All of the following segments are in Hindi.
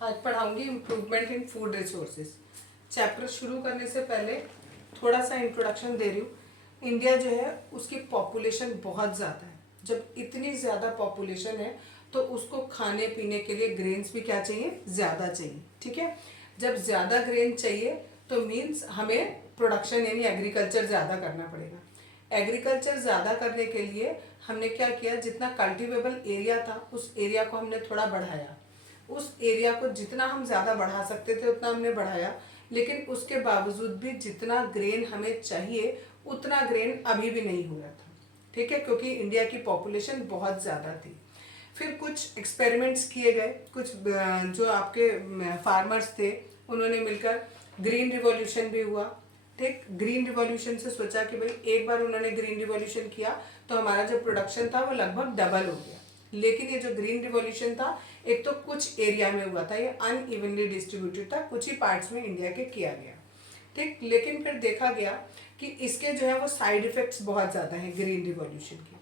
आज पढ़ाऊंगी improvement in food resources. Chapter शुरू करने से पहले थोड़ा सा इंट्रोडक्शन दे रही हूँ। इंडिया जो है उसकी पॉपुलेशन बहुत ज़्यादा है। जब इतनी ज़्यादा पॉपुलेशन है तो उसको खाने पीने के लिए ग्रेन्स भी क्या चाहिए, ज़्यादा चाहिए। ठीक है, जब ज़्यादा ग्रेन चाहिए तो मीन्स हमें प्रोडक्शन यानी एग्रीकल्चर ज़्यादा करना पड़ेगा। एग्रीकल्चर ज़्यादा करने के लिए हमने क्या किया, जितना कल्टिवेबल एरिया था उस एरिया को हमने थोड़ा बढ़ाया। उस एरिया को जितना हम ज़्यादा बढ़ा सकते थे उतना हमने बढ़ाया, लेकिन उसके बावजूद भी जितना ग्रेन हमें चाहिए उतना ग्रेन अभी भी नहीं हो रहा था। ठीक है, क्योंकि इंडिया की पॉपुलेशन बहुत ज़्यादा थी। फिर कुछ एक्सपेरिमेंट्स किए गए, कुछ जो आपके फार्मर्स थे उन्होंने मिलकर ग्रीन रिवॉल्यूशन भी हुआ। ठीक, ग्रीन रिवॉल्यूशन से सोचा कि भाई एक बार उन्होंने ग्रीन रिवॉल्यूशन किया तो हमारा जो प्रोडक्शन था वो लगभग डबल हो गया। लेकिन ये जो ग्रीन रिवॉल्यूशन था एक तो कुछ एरिया में हुआ था, ये अनइवनली डिस्ट्रीब्यूटेड था, कुछ ही पार्ट्स में इंडिया के किया गया। ठीक, लेकिन फिर देखा गया कि इसके जो है वो साइड इफेक्ट्स बहुत ज़्यादा हैं ग्रीन रिवॉल्यूशन के।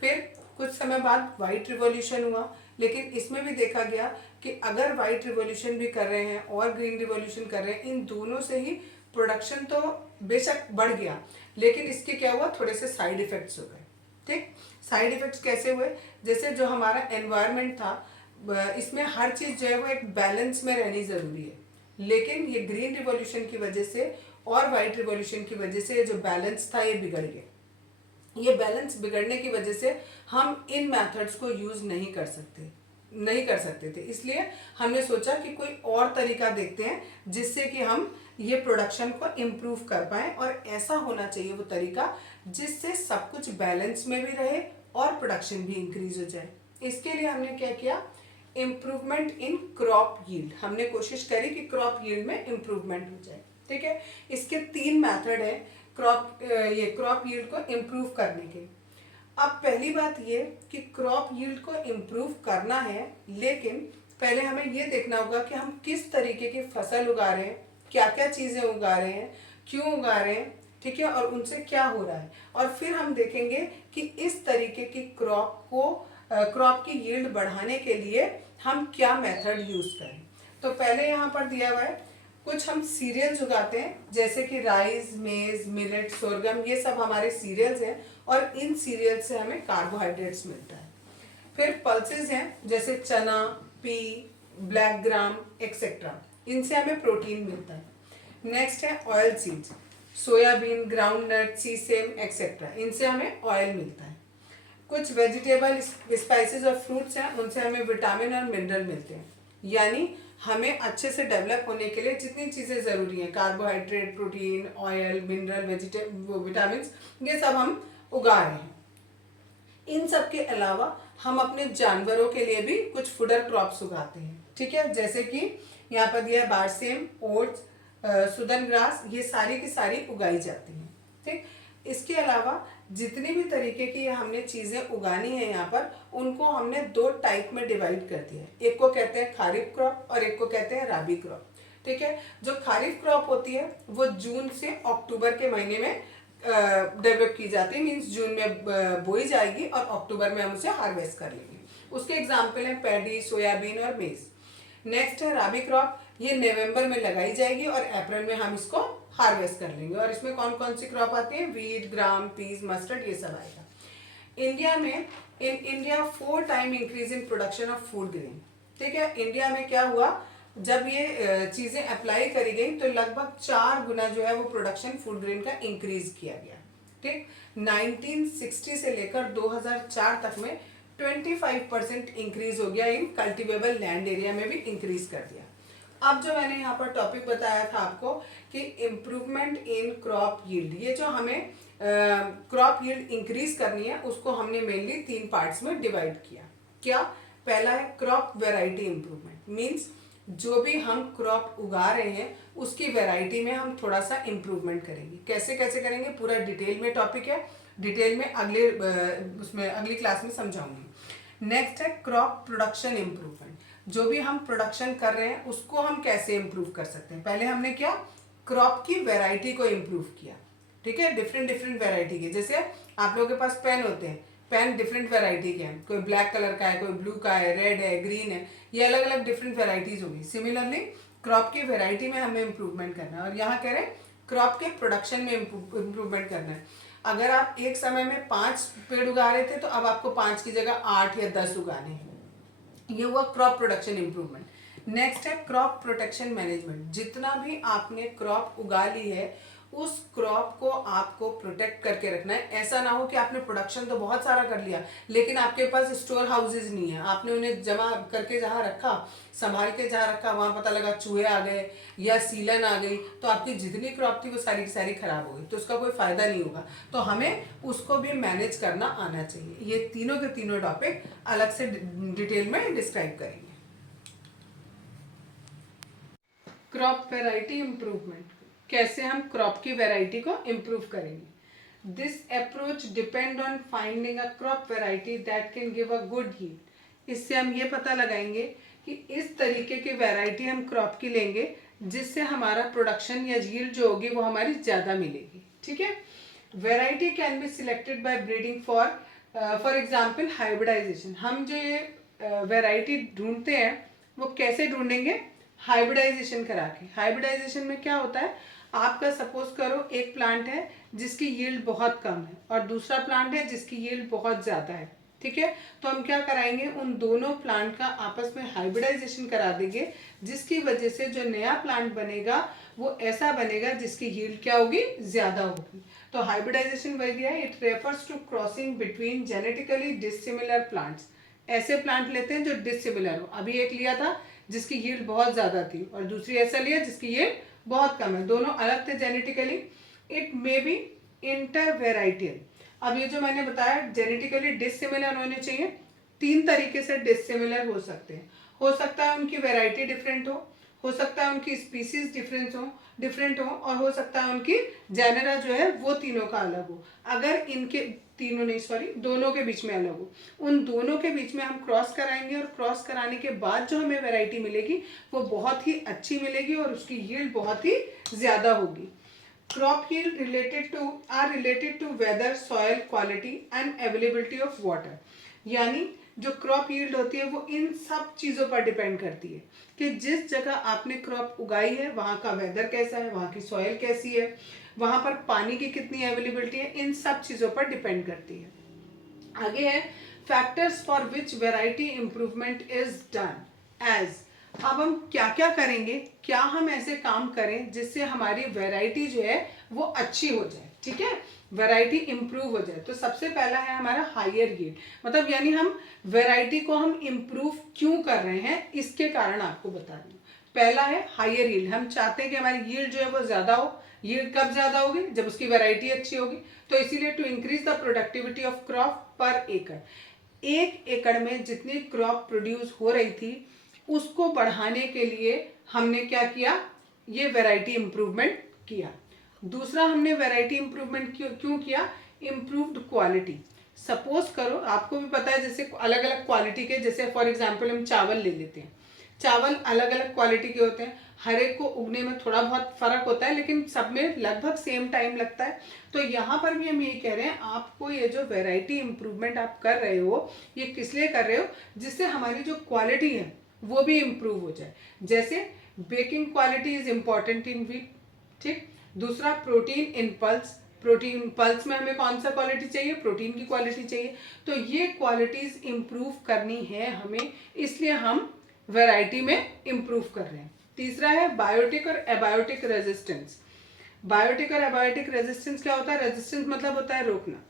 फिर कुछ समय बाद वाइट रिवॉल्यूशन हुआ, लेकिन इसमें भी देखा गया कि अगर वाइट रिवॉल्यूशन भी कर रहे हैं और ग्रीन रिवॉल्यूशन कर रहे हैं, इन दोनों से ही प्रोडक्शन तो बेशक बढ़ गया, लेकिन इसके क्या हुआ, थोड़े से साइड इफेक्ट्स हो गए। ठीक, साइड इफेक्ट्स कैसे हुए, जैसे जो हमारा एनवायरनमेंट था इसमें हर चीज़ जो है वो एक बैलेंस में रहनी ज़रूरी है, लेकिन ये ग्रीन रिवॉल्यूशन की वजह से और वाइट रिवॉल्यूशन की वजह से जो बैलेंस था ये बिगड़ गया। ये बैलेंस बिगड़ने की वजह से हम इन मेथड्स को यूज़ नहीं कर सकते थे। इसलिए हमने सोचा कि कोई और तरीका देखते हैं जिससे कि हम ये प्रोडक्शन को इम्प्रूव कर पाएँ, और ऐसा होना चाहिए वो तरीका जिससे सब कुछ बैलेंस में भी रहे और प्रोडक्शन भी इंक्रीज हो जाए। इसके लिए हमने क्या किया, इम्प्रूवमेंट इन क्रॉप यील्ड। हमने कोशिश करी कि क्रॉप यील्ड में इम्प्रूवमेंट हो जाए। ठीक है, इसके 3 मेथड है क्रॉप यील्ड को इम्प्रूव करने के। अब पहली बात ये कि क्रॉप यील्ड को इम्प्रूव करना है, लेकिन पहले हमें ये देखना होगा कि हम किस तरीके की फसल उगा रहे हैं, क्या क्या चीज़ें उगा रहे हैं, क्यों उगा रहे हैं। ठीक है, और उनसे क्या हो रहा है, और फिर हम देखेंगे कि इस तरीके की क्रॉप की यील्ड बढ़ाने के लिए हम क्या मेथड यूज़ करें। तो पहले यहाँ पर दिया हुआ है, कुछ हम सीरियल्स उगाते हैं जैसे कि राइस, मेज, मिलेट, सोरगम, ये सब हमारे सीरियल्स हैं और इन सीरियल्स से हमें कार्बोहाइड्रेट्स मिलता है। फिर पल्सेस हैं जैसे चना, पी, ब्लैक ग्राम एक्सेट्रा, इनसे हमें प्रोटीन मिलता है। नेक्स्ट है oil seeds, soybean, groundnut, sesame etcetera, इनसे हमें ऑयल मिलता है। कुछ वेजिटेबल, स्पाइसेस और फ्रूट्स हैं, उनसे हमें विटामिन और मिनरल मिलते हैं। यानी हमें अच्छे से डेवलप होने के लिए जितनी चीज़ें ज़रूरी हैं, carbohydrate, protein, oil, mineral, vitamin, ये सब हम उगा रहे हैं। इन सब के अलावा हम अपने जानवरों के लिए भी कुछ फूडर क्रॉप्स उगाते हैं। ठीक है, जैसे कि यहाँ पर दिया है बारसेम, ओट्स, सुदन ग्रास, ये सारी की सारी उगाई जाती हैं। ठीक, इसके अलावा जितनी भी तरीके की हमने चीज़ें उगानी है यहाँ पर, उनको हमने 2 टाइप में डिवाइड कर दिया है। एक को कहते हैं खारिफ क्रॉप और एक को कहते हैं राबी क्रॉप। ठीक है, जो खारिफ क्रॉप होती है वो जून से अक्टूबर के महीने में डेवलप की जाती है, मीन्स जून में बोई जाएगी और अक्टूबर में हम उसे हार्वेस्ट कर लेंगे। उसके एग्जाम्पल हैं पैडी, सोयाबीन और मेज। नेक्स्ट है राबी क्रॉप, ये नवंबर में लगाई जाएगी और अप्रैल में हम इसको हार्वेस्ट कर लेंगे। और इसमें कौन कौन सी क्रॉप आती है, वीट, ग्राम, पीस, मस्टर्ड, ये सब आएगा। इंडिया में in India 4 time increase in production of food grain. ठीक है, इंडिया में क्या हुआ, जब ये चीज़ें अप्लाई करी गई तो लगभग 4 गुना जो है वो प्रोडक्शन फूड ग्रेन का इंक्रीज किया गया। ठीक, 1960 से लेकर 2004 तक में 25% इंक्रीज हो गया। इन कल्टिवेबल लैंड एरिया में भी इंक्रीज कर दिया। अब जो मैंने यहाँ पर टॉपिक बताया था आपको कि इम्प्रूवमेंट इन क्रॉप यील्ड, ये जो हमें क्रॉप यील्ड इंक्रीज करनी है उसको हमने मेनली 3 पार्ट्स में डिवाइड किया। क्या, पहला है क्रॉप वेराइटी इम्प्रूवमेंट, मीन्स जो भी हम क्रॉप उगा रहे हैं उसकी वेराइटी में हम थोड़ा सा इम्प्रूवमेंट करेंगे। कैसे कैसे करेंगे, पूरा डिटेल में टॉपिक है, डिटेल में अगली क्लास में समझाऊंगी। नेक्स्ट है क्रॉप प्रोडक्शन इम्प्रूवमेंट, जो भी हम प्रोडक्शन कर रहे हैं उसको हम कैसे इम्प्रूव कर सकते हैं। पहले हमने क्या, क्रॉप की वैरायटी को इम्प्रूव किया। ठीक है, डिफरेंट डिफरेंट वैरायटी के, जैसे आप लोगों के पास पेन होते हैं, पेन डिफरेंट वैरायटी के हैं, कोई ब्लैक कलर का है, कोई ब्लू का है, रेड है, ग्रीन है, ये अलग अलग डिफरेंट वैरायटीज होगी। सिमिलरली क्रॉप की वैरायटी में हमें इम्प्रूवमेंट करना है, और यहाँ कह रहे हैं क्रॉप के प्रोडक्शन में इम्प्रूवमेंट करना है। अगर आप एक समय में 5 पेड़ उगा रहे थे तो अब आपको 5 की जगह 8 या 10 उगाने हैं। ये हुआ क्रॉप प्रोडक्शन इम्प्रूवमेंट। नेक्स्ट है क्रॉप प्रोटेक्शन मैनेजमेंट। जितना भी आपने क्रॉप उगा ली है उस क्रॉप को आपको प्रोटेक्ट करके रखना है। ऐसा ना हो कि आपने प्रोडक्शन तो बहुत सारा कर लिया लेकिन आपके पास स्टोर हाउसेज नहीं है, आपने उन्हें जमा करके जहाँ रखा, संभाल के जहाँ रखा, वहाँ पता लगा चूहे आ गए या सीलन आ गई, तो आपकी जितनी क्रॉप थी वो सारी की सारी खराब हो गई, तो उसका कोई फायदा नहीं होगा। तो हमें उसको भी मैनेज करना आना चाहिए। ये तीनों के तीनों टॉपिक अलग से डिटेल में डिस्क्राइब करेंगे। क्रॉप वैरायटी इम्प्रूवमेंट, कैसे हम क्रॉप की वैरायटी को इम्प्रूव करेंगे। This approach depend on finding a crop variety that can give a good yield. इससे हम ये पता लगाएंगे कि इस तरीके की वैरायटी हम क्रॉप की लेंगे जिससे हमारा प्रोडक्शन या यील्ड जो होगी वो हमारी ज़्यादा मिलेगी। ठीक है। Variety can be selected by breeding for example hybridization. हम जो ये वैरायटी ढूंढते हैं वो कैसे ढूंढेंगे, हाइब्रिडाइजेशन करा के। हाइब्रिडाइजेशन में क्या होता है, आपका सपोज करो एक प्लांट है जिसकी यील्ड बहुत कम है और दूसरा प्लांट है जिसकी यील्ड बहुत ज़्यादा है। ठीक है, तो हम क्या कराएंगे, उन दोनों प्लांट का आपस में हाइब्रिडाइजेशन करा देंगे जिसकी वजह से जो नया प्लांट बनेगा वो ऐसा बनेगा जिसकी यील्ड क्या होगी, ज़्यादा होगी। तो हाइब्रिडाइजेशन वही दिया है, it refers to crossing between genetically dissimilar plants. ऐसे प्लांट लेते हैं जो डिसिमिलर हो। अभी एक लिया था जिसकी यील्ड बहुत ज़्यादा थी और दूसरी ऐसा लिया जिसकी यील्ड बहुत कम है, दोनों अलग थे genetically. It may be intervarietal. अब ये जो मैंने बताया जेनेटिकली डिसिमिलर होने चाहिए, 3 तरीके से डिसिमिलर हो सकते हैं। हो सकता है उनकी वेराइटी डिफरेंट हो सकता है उनकी स्पीसीज डिफरेंट हो और हो सकता है उनकी जेनेरा जो है वो तीनों का अलग हो। अगर इनके तीनों नहीं सॉरी दोनों के बीच में अलग हो, उन दोनों के बीच में हम क्रॉस कराएंगे और क्रॉस कराने के बाद जो हमें वैरायटी मिलेगी वो बहुत ही अच्छी मिलेगी और उसकी यील्ड बहुत ही ज़्यादा होगी। Crop yield related to weather, soil quality and availability of water. यानी जो क्रॉप यील्ड होती है वो इन सब चीज़ों पर डिपेंड करती है कि जिस जगह आपने क्रॉप उगाई है वहाँ का वेदर कैसा है, वहाँ की सॉयल कैसी है, वहाँ पर पानी की कितनी अवेलेबिलिटी है, इन सब चीज़ों पर डिपेंड करती है। आगे है factors for which variety improvement is done as. अब हम क्या क्या करेंगे, क्या हम ऐसे काम करें जिससे हमारी वैरायटी जो है वो अच्छी हो जाए। ठीक है, वैरायटी इंप्रूव हो जाए। तो सबसे पहला है हमारा हायर यील्ड, मतलब यानी हम वैरायटी को हम इंप्रूव क्यों कर रहे हैं इसके कारण आपको बता रही हूँ। पहला है हायर यील्ड, हम चाहते हैं कि हमारी यील्ड जो है वो ज़्यादा हो। यील्ड कब ज़्यादा होगी, जब उसकी वैरायटी अच्छी होगी। तो इसीलिए to increase the productivity of crop per acre, 1 एकड़ में जितनी क्रॉप प्रोड्यूस हो रही थी उसको बढ़ाने के लिए हमने क्या किया, ये वैरायटी इंप्रूवमेंट किया। दूसरा हमने वैरायटी इंप्रूवमेंट क्यों किया, इम्प्रूव्ड क्वालिटी। सपोज करो आपको भी पता है जैसे अलग अलग क्वालिटी के, जैसे फॉर एग्जांपल हम चावल ले लेते हैं, चावल अलग अलग क्वालिटी के होते हैं, हर एक को उगने में थोड़ा बहुत फर्क होता है लेकिन सब में लगभग सेम टाइम लगता है। तो यहाँ पर भी हम यही कह रहे हैं, आपको ये जो वैरायटी इंप्रूवमेंट आप कर रहे हो ये किस लिए कर रहे हो, जिससे हमारी जो क्वालिटी है वो भी इम्प्रूव हो जाए। जैसे baking quality is important in wheat. ठीक, दूसरा प्रोटीन इन पल्स, प्रोटीन पल्स में हमें कौन सा क्वालिटी चाहिए, प्रोटीन की क्वालिटी चाहिए। तो ये क्वालिटीज इम्प्रूव करनी है हमें, इसलिए हम वैरायटी में इम्प्रूव कर रहे हैं। तीसरा है बायोटिक और एबायोटिक रेजिस्टेंस। बायोटिक और एबायोटिक रेजिस्टेंस क्या होता है, रेजिस्टेंस मतलब होता है रोकना,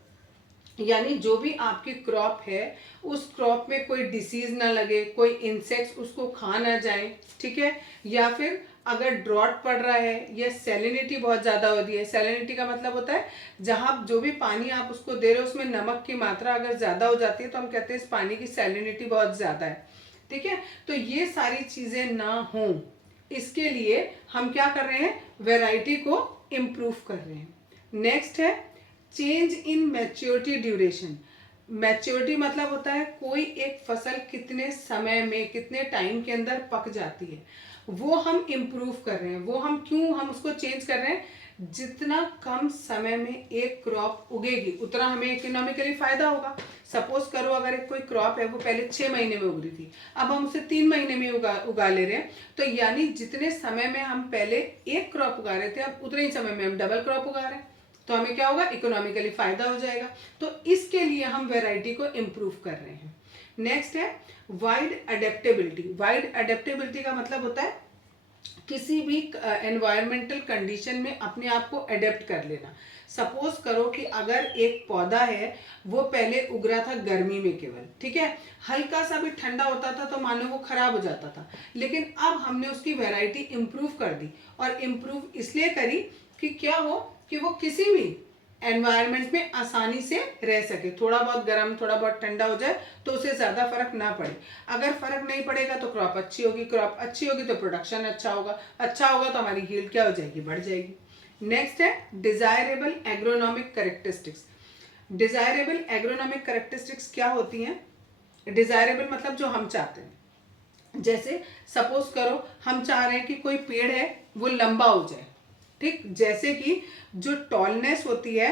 यानी जो भी आपकी क्रॉप है उस क्रॉप में कोई डिसीज ना लगे, कोई इंसेक्ट्स उसको खा ना जाए। ठीक है, या फिर अगर ड्रॉट पड़ रहा है या सैलिनिटी बहुत ज़्यादा होती है, सैलिनिटी का मतलब होता है जहाँ जो भी पानी आप उसको दे रहे हो उसमें नमक की मात्रा अगर ज़्यादा हो जाती है तो हम कहते हैं इस पानी की सैलिनिटी बहुत ज़्यादा है। ठीक है, तो ये सारी चीज़ें ना हों इसके लिए हम क्या कर रहे हैं, वैरायटी को इम्प्रूव कर रहे हैं। नेक्स्ट है change in maturity duration. Maturity मतलब होता है कोई एक फसल कितने समय में, कितने टाइम के अंदर पक जाती है, वो हम इम्प्रूव कर रहे हैं। वो हम क्यों हम उसको चेंज कर रहे हैं, जितना कम समय में एक क्रॉप उगेगी उतना हमें इकोनॉमिकली फायदा होगा। सपोज करो अगर एक कोई क्रॉप है वो पहले 6 महीने में उग रही थी, अब हम उसे 3 महीने में उगा ले रहे हैं, तो यानी जितने समय में हम पहले एक क्रॉप उगा रहे थे अब उतने ही समय में हम डबल क्रॉप उगा रहे हैं, तो हमें क्या होगा, इकोनॉमिकली फायदा हो जाएगा। तो इसके लिए हम वेराइटी को इम्प्रूव कर रहे हैं। नेक्स्ट है वाइड अडेप्टेबिलिटी। वाइड अडेप्टेबिलिटी का मतलब होता है किसी भी एनवायरमेंटल कंडीशन में अपने आप को अडेप्ट कर लेना। सपोज करो कि अगर एक पौधा है वो पहले उग रहा था गर्मी में केवल, ठीक है, हल्का सा भी ठंडा होता था तो मान लो वो खराब हो जाता था, लेकिन अब हमने उसकी वैरायटी इम्प्रूव कर दी। और इम्प्रूव इसलिए करी कि क्या हो कि वो किसी भी एनवायरनमेंट में आसानी से रह सके, थोड़ा बहुत गर्म थोड़ा बहुत ठंडा हो जाए तो उसे ज़्यादा फर्क ना पड़े। अगर फर्क नहीं पड़ेगा तो क्रॉप अच्छी होगी, क्रॉप अच्छी होगी तो प्रोडक्शन अच्छा होगा, अच्छा होगा तो हमारी यील्ड क्या हो जाएगी, बढ़ जाएगी। नेक्स्ट है desirable agronomic characteristics. Desirable agronomic characteristics क्या होती हैं? डिजायरेबल मतलब जो हम चाहते हैं। जैसे सपोज करो हम चाह रहे हैं कि कोई पेड़ है वो लंबा हो जाए, ठीक, जैसे कि जो टॉलनेस होती है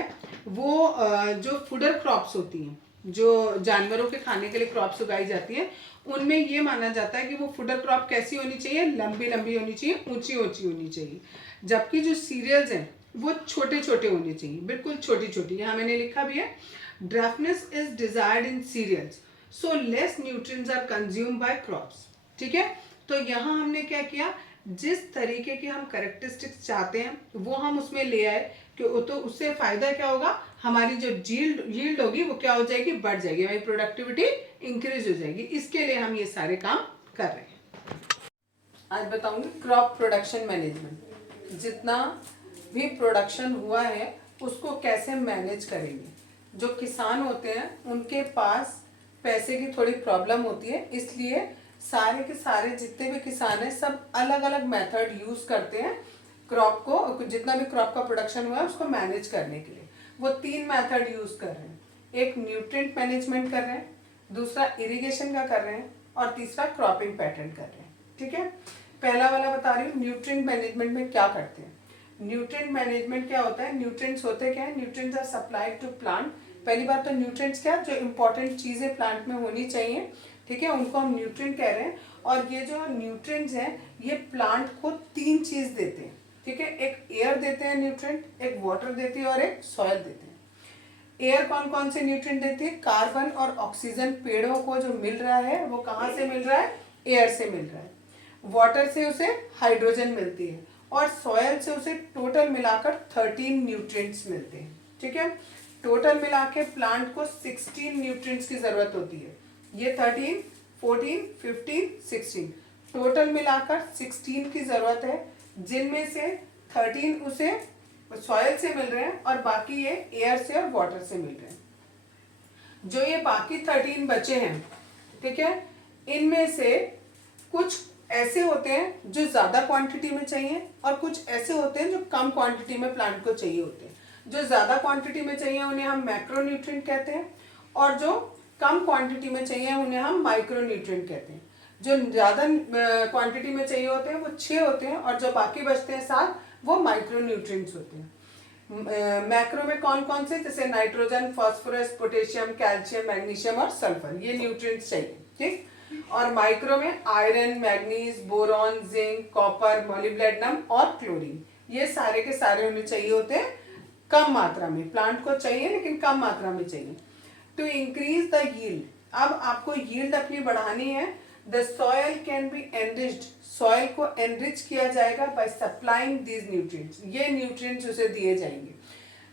वो जो फूडर क्रॉप्स होती हैं, जो जानवरों के खाने के लिए क्रॉप्स उगाई जाती हैं, उनमें ये माना जाता है कि वो फूडर क्रॉप कैसी होनी चाहिए, लंबी लंबी होनी चाहिए, ऊंची ऊंची होनी चाहिए। जबकि जो सीरियल्स हैं वो छोटे छोटे होने चाहिए, बिल्कुल छोटी छोटी। यहाँ मैंने लिखा भी है dwarfness is desired in cereals so less nutrients are consume by crops, ठीक है। तो यहाँ हमने क्या किया, जिस तरीके के हम कैरेक्टरिस्टिक्स चाहते हैं वो हम उसमें ले आए, कि तो उससे फायदा क्या होगा, हमारी जो यील्ड होगी वो क्या हो जाएगी, बढ़ जाएगी, हमारी प्रोडक्टिविटी इंक्रीज हो जाएगी। इसके लिए हम ये सारे काम कर रहे हैं। आज बताऊंगी क्रॉप प्रोडक्शन मैनेजमेंट। जितना भी प्रोडक्शन हुआ है उसको कैसे मैनेज करेंगे। जो किसान होते हैं उनके पास पैसे की थोड़ी प्रॉब्लम होती है, इसलिए सारे के सारे जितने भी किसान हैं सब अलग अलग मेथड यूज करते हैं क्रॉप को, जितना भी क्रॉप का प्रोडक्शन हुआ है उसको मैनेज करने के लिए। वो 3 मेथड यूज कर रहे हैं। एक न्यूट्रिएंट मैनेजमेंट कर रहे हैं, दूसरा इरिगेशन का कर रहे हैं, और तीसरा क्रॉपिंग पैटर्न कर रहे हैं, ठीक है। पहला वाला बता रही हूँ, न्यूट्रिएंट मैनेजमेंट में क्या करते हैं। न्यूट्रिएंट मैनेजमेंट क्या होता है, न्यूट्रिएंट्स होते क्या है, nutrients are supplied to plant. पहली बात तो न्यूट्रिएंट्स क्या, जो इंपॉर्टेंट चीजें प्लांट में होनी चाहिए, ठीक है, उनको हम न्यूट्रिएंट कह रहे हैं। और ये जो न्यूट्रिएंट्स हैं ये प्लांट को 3 चीज देते हैं, ठीक है। एक एयर देते हैं न्यूट्रिएंट, एक वाटर देती है और एक सॉइल देते हैं। एयर कौन कौन से न्यूट्रिएंट देती है, कार्बन और ऑक्सीजन पेड़ों को जो मिल रहा है वो कहाँ से मिल रहा है, एयर से मिल रहा है। वाटर से उसे हाइड्रोजन मिलती है, और सॉयल से उसे टोटल मिलाकर 13 न्यूट्रिएंट्स मिलते हैं, ठीक है। टोटल मिला के प्लांट को 16 न्यूट्रिएंट्स की जरूरत होती है। ये 13, 14, 15, 16 टोटल मिलाकर 16 की जरूरत है, जिनमें से 13 उसे सॉयल से मिल रहे हैं और बाकी ये एयर से और वाटर से मिल रहे हैं। जो ये बाकी 13 बचे हैं, ठीक है, इनमें से कुछ ऐसे होते हैं जो ज्यादा क्वांटिटी में चाहिए और कुछ ऐसे होते हैं जो कम क्वांटिटी में प्लांट को चाहिए होते हैं। जो ज्यादा क्वांटिटी में चाहिए उन्हें हम मैक्रोन्यूट्रिएंट कहते हैं, और जो कम क्वांटिटी में चाहिए उन्हें हम माइक्रोन्यूट्रिएंट कहते हैं। जो ज्यादा क्वांटिटी में चाहिए होते हैं वो 6 होते हैं, और जो बाकी बचते हैं 7 वो माइक्रोन्यूट्रिएंट्स होते हैं। मैक्रो में कौन कौन से, जैसे nitrogen, phosphorus, potassium, calcium, magnesium और सल्फर, ये न्यूट्रिएंट्स चाहिए, ठीक। और माइक्रो में iron, manganese, boron, zinc, copper, molybdenum और क्लोरीन, ये सारे के सारे उन्हें चाहिए होते हैं कम मात्रा में। प्लांट को चाहिए लेकिन कम मात्रा में चाहिए। टू इंक्रीज द यील्ड, अब आपको यील्ड अपनी बढ़ानी है। The soil can be enriched, soil को एनरिच किया जाएगा बाय सप्लाइंग दीज न्यूट्रिएंट्स, ये न्यूट्रिएंट्स उसे दिए जाएंगे।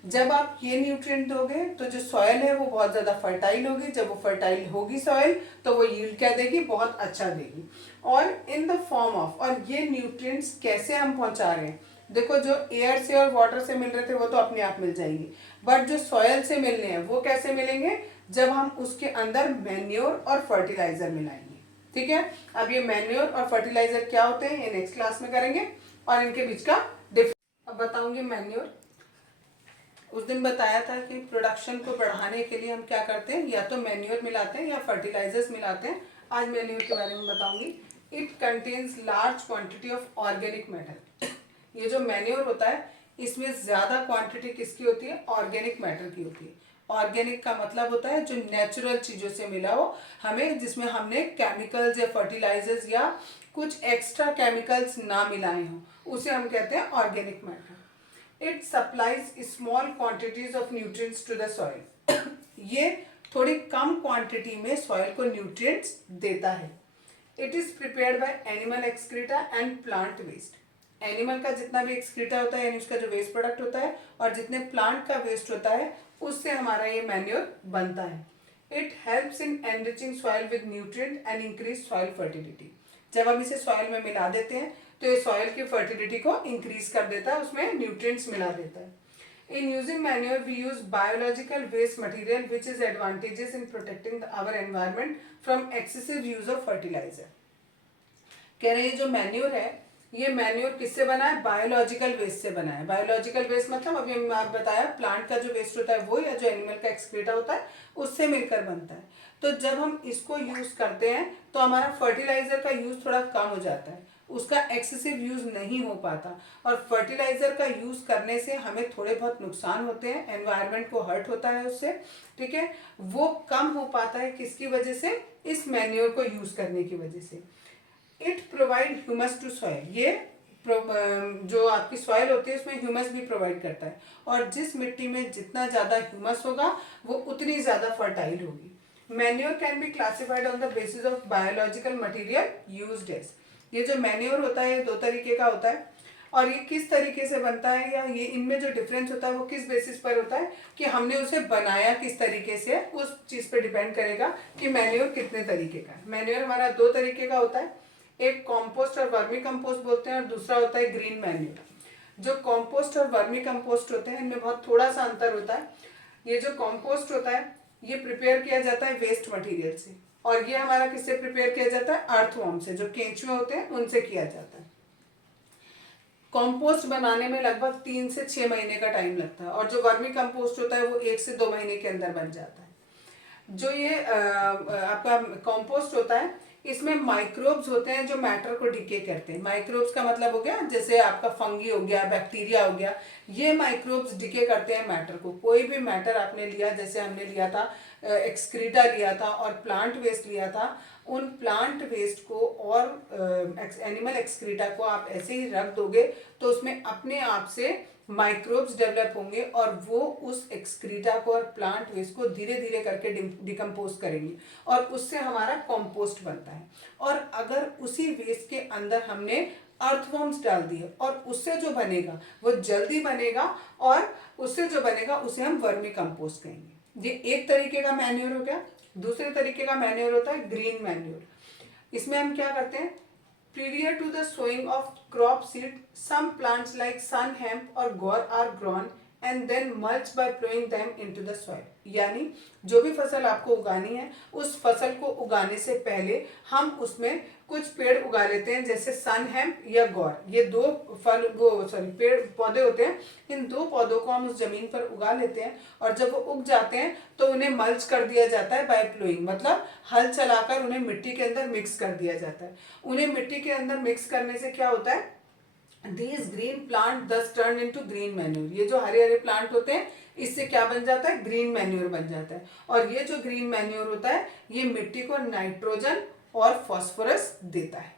जब आप ये न्यूट्रिएंट दोगे तो जो सॉयल है वो बहुत ज़्यादा फर्टाइल होगी। जब वो फर्टाइल होगी सॉयल तो वो यील्ड क्या देगी, बहुत अच्छा देगी। और इन द फॉर्म ऑफ, और ये न्यूट्रिएंट्स कैसे हम पहुंचा रहे हैं, देखो जो एयर से और वाटर से मिल रहे थे वो तो अपने आप मिल जाएंगे, बट जो सॉयल से मिलने हैं वो कैसे मिलेंगे, जब हम उसके अंदर मैन्योर और फर्टिलाइजर मिलाएंगे, ठीक है। अब ये मैन्योर और फर्टिलाइजर क्या होते हैं ये नेक्स्ट क्लास में करेंगे, और इनके बीच का डिफरेंस अब बताऊंगी। मैन्योर उस दिन बताया था कि प्रोडक्शन को बढ़ाने के लिए हम क्या करते हैं, या तो मैन्योर मिलाते हैं या फर्टिलाइजर्स मिलाते हैं। आज मैन्योर के बारे में बताऊंगी। It contains large quantity of organic matter. ये जो मैन्योर होता है इसमें ज़्यादा क्वांटिटी किसकी होती है? ऑर्गेनिक मैटर की होती है। ऑर्गेनिक का मतलब होता है जो नेचुरल चीज़ों से मिला हो हमें, जिसमें हमने केमिकल्स या फर्टिलाइजर्स या कुछ एक्स्ट्रा केमिकल्स ना मिलाए हों, उसे हम कहते हैं organic matter. It supplies small quantities of nutrients to the soil. ये थोड़ी कम क्वांटिटी में सॉइल को न्यूट्रिएंट्स देता है। It is prepared by animal excreta and plant waste. Animal का जितना भी एक्सक्रीटा होता है यानी उसका जो वेस्ट प्रोडक्ट होता है और जितने प्लांट का वेस्ट होता है उससे हमारा ये मैन्योर बनता है। It helps in enriching soil with nutrient and increase soil fertility. जब हम इसे सॉइल में मिला देते हैं तो ये सॉइल की फर्टिलिटी को इंक्रीज कर देता है, उसमें न्यूट्रिएंट्स मिला देता है। In using manure, we use biological waste material, which is advantageous in protecting our environment from excessive use of fertilizer. कह रहे हैं जो मैन्योर है ये मैन्योर किससे बना है? बायोलॉजिकल वेस्ट से बना है। बायोलॉजिकल वेस्ट मतलब अभी हमने आप बताया प्लांट का जो वेस्ट होता है वो या जो एनिमल का एक्सक्रीटा होता है उससे मिलकर बनता है। तो जब हम इसको यूज करते हैं तो हमारा फर्टिलाइजर का यूज थोड़ा कम हो जाता है, उसका एक्सेसिव यूज नहीं हो पाता। और फर्टिलाइजर का यूज करने से हमें थोड़े बहुत नुकसान होते हैं, एनवायरनमेंट को हर्ट होता है उससे, ठीक है। वो कम हो पाता है किसकी वजह से? इस मैन्योर को यूज करने की वजह से। It provide humus to soil. ये जो आपकी सॉइल होती है उसमें ह्यूमस भी प्रोवाइड करता है, और जिस मिट्टी में जितना ज़्यादा ह्यूमस होगा वो उतनी ज़्यादा फर्टाइल होगी। Manure can be classified on the basis of biological material used as. ये जो मैन्योर होता है दो तरीके का होता है, और ये किस तरीके से बनता है या ये इनमें जो डिफरेंस होता है वो किस बेसिस पर होता है कि हमने उसे बनाया किस तरीके से, उस चीज़ पे डिपेंड करेगा कि मैन्योर कितने तरीके का है। मैन्योर हमारा दो तरीके का होता है, एक कॉम्पोस्ट और वर्मी कंपोस्ट बोलते हैं और दूसरा होता है ग्रीन मैन्योर। जो कॉम्पोस्ट और वर्मी कंपोस्ट होते हैं इनमें बहुत थोड़ा सा अंतर होता है। ये जो कॉम्पोस्ट होता है ये प्रिपेयर किया जाता है वेस्ट मटेरियल से, और ये हमारा किससे प्रिपेयर किया जाता है? अर्थवॉर्म से, जो केंचुए होते हैं उनसे किया जाता है। कंपोस्ट बनाने में लगभग 3 से 6 महीने का टाइम लगता है, और जो वर्मी कंपोस्ट होता है वो 1 से 2 महीने के अंदर बन जाता है। जो ये आपका कंपोस्ट होता है इसमें माइक्रोब्स होते हैं जो मैटर को डिके करते हैं। माइक्रोब्स का मतलब हो गया जैसे आपका फंगी हो गया, बैक्टीरिया हो गया, ये माइक्रोब्स डिके करते हैं मैटर को। कोई भी मैटर आपने लिया, जैसे हमने लिया था एक्सक्रीटा लिया था और प्लांट वेस्ट लिया था, उन प्लांट वेस्ट को और एनिमल एक्सक्रीटा को आप ऐसे ही रख दोगे तो उसमें अपने आप से माइक्रोब्स डेवलप होंगे और वो उस एक्सक्रीटा को और प्लांट वेस्ट को धीरे धीरे करके डिकम्पोज करेंगे और उससे हमारा कंपोस्ट बनता है। और अगर उसी वेस्ट के अंदर हमने अर्थवॉर्म्स डाल दिए और उससे जो बनेगा वो जल्दी बनेगा, और उससे जो बनेगा उसे हम वर्मी कंपोस्ट कहेंगे। ये एक तरीके का मैन्योर हो गया। दूसरे तरीके का मैन्योर होता है ग्रीन मैन्योर। इसमें हम क्या करते हैं? Prior to the sowing of crop seed, some plants like sun hemp or gore are grown and then mulch by plowing them into the soil। यानी जो भी फसल आपको उगानी है उस फसल को उगाने से पहले हम उसमें कुछ पेड़ उगा लेते हैं, जैसे सन हेम्प या गौर। ये दो पेड़ पौधे होते हैं। इन दो पौधों को हम उस जमीन पर उगा लेते हैं और जब वो उग जाते हैं तो उन्हें मल्च कर दिया जाता है बाय प्लोइंग, मतलब हल चलाकर उन्हें मिट्टी के अंदर मिक्स कर दिया जाता है। उन्हें मिट्टी के अंदर मिक्स करने से क्या होता है? These green plant thus turned into green manure। ये जो हरे हरे प्लांट होते हैं इससे क्या बन जाता है? ग्रीन मैन्योर बन जाता है। और ये जो ग्रीन मैन्योर होता है ये मिट्टी को नाइट्रोजन और फास्फोरस देता है।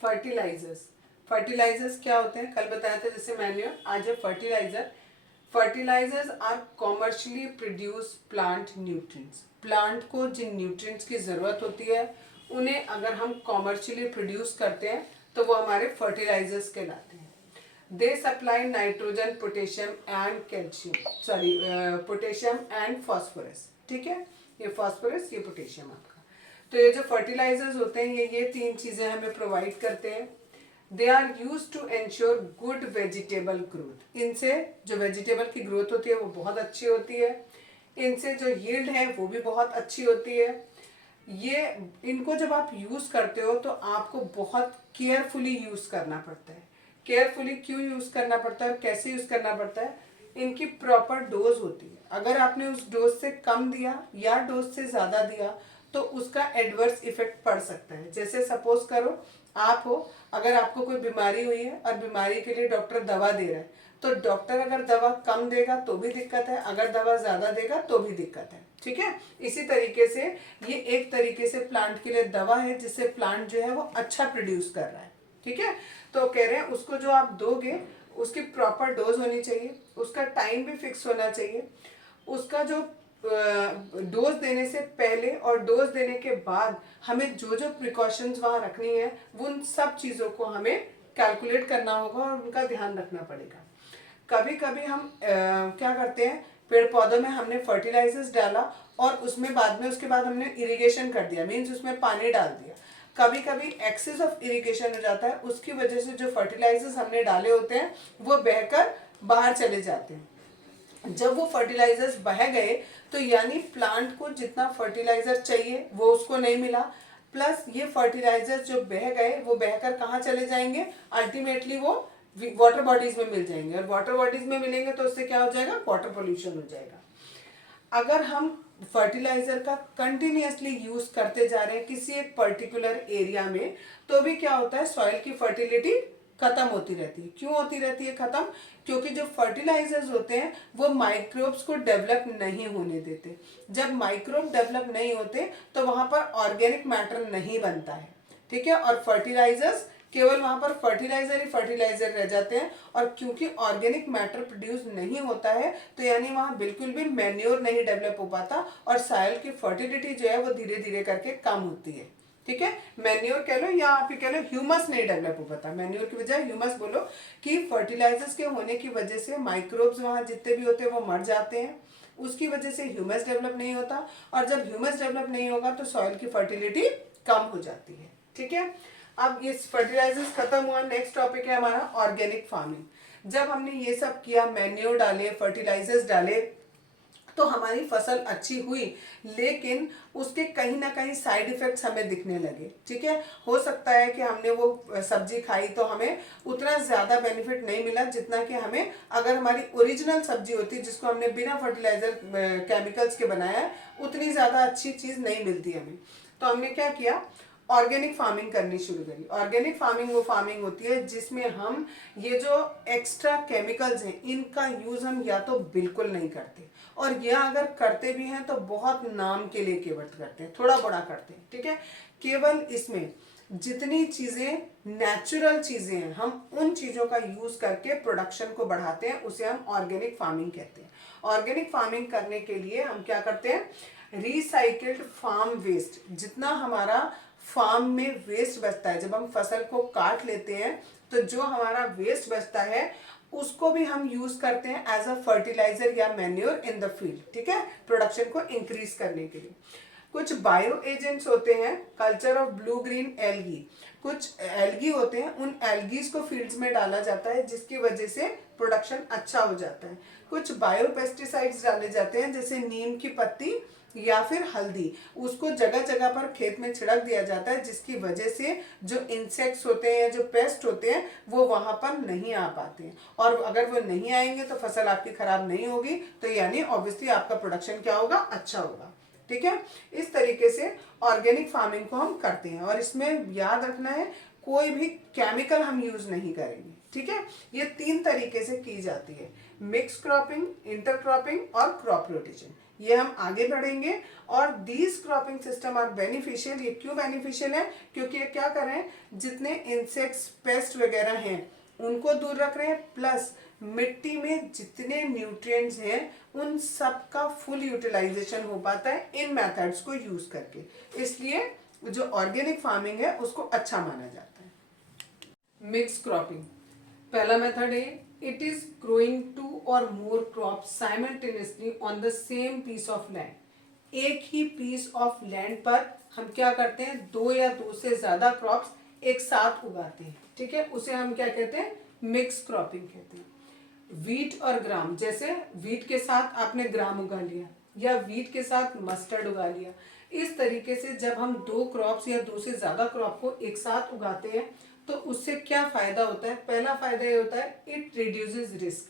फर्टिलाइजर्स क्या होते हैं? कल बताया था जैसे मैन्योर, आज है fertilizer. Fertilizers are commercially produce plant nutrients. Plant को जिन न्यूट्रिएंट्स की ज़रूरत होती है उन्हें अगर हम कॉमर्शियली प्रोड्यूस करते हैं तो वो हमारे फर्टिलाइजर्स कहलाते हैं। They supply nitrogen, potassium and potassium and phosphorus. ठीक है, ये फास्फोरस ये पोटेशियम आपका। तो ये जो फर्टिलाइजर्स होते हैं ये 3 चीज़ें हमें प्रोवाइड करते हैं। They are use to ensure good vegetable growth. इनसे जो वेजिटेबल की ग्रोथ होती है वो बहुत अच्छी होती है। इनसे जो यील्ड है वो भी बहुत अच्छी होती है। ये इनको जब आप यूज़ करते हो तो आपको बहुत केयरफुली यूज़ करना पड़ता है। केयरफुली क्यों यूज़ करना पड़ता है और कैसे यूज़ करना पड़ता है? इनकी प्रॉपर डोज होती है। अगर आपने उस डोज से कम दिया या डोज से ज़्यादा दिया तो उसका एडवर्स इफेक्ट पड़ सकता है। जैसे सपोज करो आप हो, अगर आपको कोई बीमारी हुई है और बीमारी के लिए डॉक्टर दवा दे रहा है, तो डॉक्टर अगर दवा कम देगा तो भी दिक्कत है, अगर दवा ज्यादा देगा तो भी दिक्कत है। ठीक है, इसी तरीके से ये एक तरीके से प्लांट के लिए दवा है जिससे प्लांट जो है वो अच्छा प्रोड्यूस कर रहा है। ठीक है, तो कह रहे हैं उसको जो आप दोगे उसकी प्रॉपर डोज होनी चाहिए, उसका टाइम भी फिक्स होना चाहिए, उसका जो डोज देने से पहले और डोज देने के बाद हमें जो जो प्रिकॉशंस वहाँ रखनी है उन सब चीज़ों को हमें कैलकुलेट करना होगा और उनका ध्यान रखना पड़ेगा। कभी कभी हम क्या करते हैं, पेड़ पौधों में हमने फर्टिलाइजर्स डाला और उसमें बाद में उसके बाद हमने इरिगेशन कर दिया, मीन्स उसमें पानी डाल दिया। कभी कभी एक्सेस ऑफ इरिगेशन हो जाता है, उसकी वजह से जो फर्टिलाइजर्स हमने डाले होते हैं वो बहकर बाहर चले जाते हैं। जब वो फर्टिलाइजर्स बह गए तो यानी प्लांट को जितना फर्टिलाइजर चाहिए वो उसको नहीं मिला, प्लस ये फर्टिलाइजर्स जो बह गए वो बहकर कहाँ चले जाएंगे, अल्टीमेटली वो वाटर बॉडीज में मिल जाएंगे, और वाटर बॉडीज में मिलेंगे तो उससे क्या हो जाएगा, वाटर पोल्यूशन हो जाएगा। अगर हम फर्टिलाइजर का कंटिन्यूअसली यूज करते जा रहे हैं किसी एक पर्टिकुलर एरिया में, तो भी क्या होता है, सॉइल की फर्टिलिटी खत्म होती रहती है। क्यों होती रहती है खत्म, क्योंकि जो फर्टिलाइजर्स होते हैं वो माइक्रोब्स को डेवलप नहीं होने देते। जब माइक्रोब डेवलप नहीं होते तो वहां पर ऑर्गेनिक मैटर नहीं बनता है। ठीक है, और फर्टिलाइजर्स केवल वहां पर फर्टिलाइजर ही फर्टिलाइजर रह जाते हैं, और क्योंकि ऑर्गेनिक मैटर प्रोड्यूस नहीं होता है तो यानी वहां बिल्कुल भी मैन्योर नहीं डेवलप हो पाता और सॉइल की फर्टिलिटी जो है वो धीरे धीरे करके कम होती है। ठीक है, मैन्योर कह लो या आप ही कह लो ह्यूमस नहीं डेवलप हो पाता, मैन्योर की बजाय ह्यूमस बोलो, कि फर्टिलाइजर्स के होने की वजह से माइक्रोब्स वहां जितने भी होते हैं वो मर जाते हैं, उसकी वजह से ह्यूमस डेवलप नहीं होता, और जब ह्यूमस डेवलप नहीं होगा तो सॉइल की फर्टिलिटी कम हो जाती है। ठीक है, अब ये फर्टिलाइजर्स खत्म हुआ, नेक्स्ट टॉपिक है हमारा ऑर्गेनिक फार्मिंग। जब हमने ये सब किया, मैन्योर डाले, फर्टिलाइजर्स डाले, तो हमारी फसल अच्छी हुई, लेकिन उसके कहीं ना कहीं साइड इफेक्ट्स हमें दिखने लगे। ठीक है, हो सकता है कि हमने वो सब्जी खाई तो हमें उतना ज्यादा बेनिफिट नहीं मिला जितना कि हमें अगर हमारी ओरिजिनल सब्जी होती जिसको हमने बिना फर्टिलाइजर केमिकल्स के बनाया है, उतनी ज्यादा अच्छी चीज नहीं मिलती हमें। तो हमने क्या किया, ऑर्गेनिक फार्मिंग करनी शुरू करी। ऑर्गेनिक फार्मिंग वो फार्मिंग होती है जिसमें हम ये जो एक्स्ट्रा केमिकल्स हैं इनका यूज हम या तो बिल्कुल नहीं करते, और या अगर करते भी हैं तो बहुत नाम के लिए केवल करते हैं, थोड़ा बड़ा करते हैं। ठीक है, केवल इसमें जितनी चीजें नेचुरल चीजें हैं हम उन चीजों का यूज करके प्रोडक्शन को बढ़ाते हैं, उसे हम ऑर्गेनिक फार्मिंग कहते हैं। ऑर्गेनिक फार्मिंग करने के लिए हम क्या करते हैं, रिसाइकिल्ड फार्म वेस्ट, जितना हमारा फार्म में वेस्ट बचता है, जब हम फसल को काट लेते हैं तो जो हमारा वेस्ट बचता है उसको भी हम यूज करते हैं एज अ फर्टिलाइजर या मैन्योर इन द फील्ड। ठीक है, प्रोडक्शन को इंक्रीज करने के लिए। कुछ बायो एजेंट्स होते हैं, culture of blue green algae, कुछ एल्गी होते हैं, उन एल्गीज को फील्ड्स में डाला जाता है जिसकी वजह से प्रोडक्शन अच्छा हो जाता है। कुछ बायो पेस्टिसाइड्स डाले जाते हैं जैसे नीम की पत्ती या फिर हल्दी, उसको जगह जगह पर खेत में छिड़क दिया जाता है जिसकी वजह से जो इंसेक्ट्स होते हैं, जो पेस्ट होते हैं वो वहां पर नहीं आ पाते हैं, और अगर वो नहीं आएंगे तो फसल आपकी खराब नहीं होगी, तो यानी ऑब्वियसली आपका प्रोडक्शन क्या होगा, अच्छा होगा। ठीक है, इस तरीके से ऑर्गेनिक फार्मिंग को हम करते हैं, और इसमें याद रखना है कोई भी केमिकल हम यूज नहीं करेंगे। ठीक है, ये 3 तरीके से की जाती है, मिक्स क्रॉपिंग, इंटरक्रॉपिंग और क्रॉप रोटेशन। ये हम आगे बढ़ेंगे, और these cropping system are beneficial. ये क्यों बेनिफिशियल है, क्योंकि ये क्या कर रहे हैं, जितने इंसेक्ट्स, पेस्ट वगैरह हैं उनको दूर रख रहे हैं, प्लस मिट्टी में जितने न्यूट्रिएंट्स हैं उन सब का फुल यूटिलाइजेशन हो पाता है इन मेथड्स को यूज करके, इसलिए जो ऑर्गेनिक फार्मिंग है उसको अच्छा माना जाता है। मिक्स क्रॉपिंग, पहला मेथड है, इट इज ग्रोइंग 2 और more crop simultaneously on the same piece of land. एक ही पीस ऑफ लैंड पर हम क्या करते हैं, 2 या 2 से ज्यादा क्रॉप्स एक साथ उगाते हैं। ठीक है, उसे हम क्या कहते हैं, मिक्स क्रॉपिंग कहते हैं। वीट और ग्राम, जैसे वीट के साथ आपने ग्राम उगा लिया या वीट के साथ मस्टर्ड उगा लिया, इस तरीके से जब हम 2 क्रॉप्स या 2 से ज्यादा क्रॉप को एक साथ उगाते हैं तो उससे क्या फायदा होता है, पहला फायदा ये होता है, इट रिड्यूसेस रिस्क।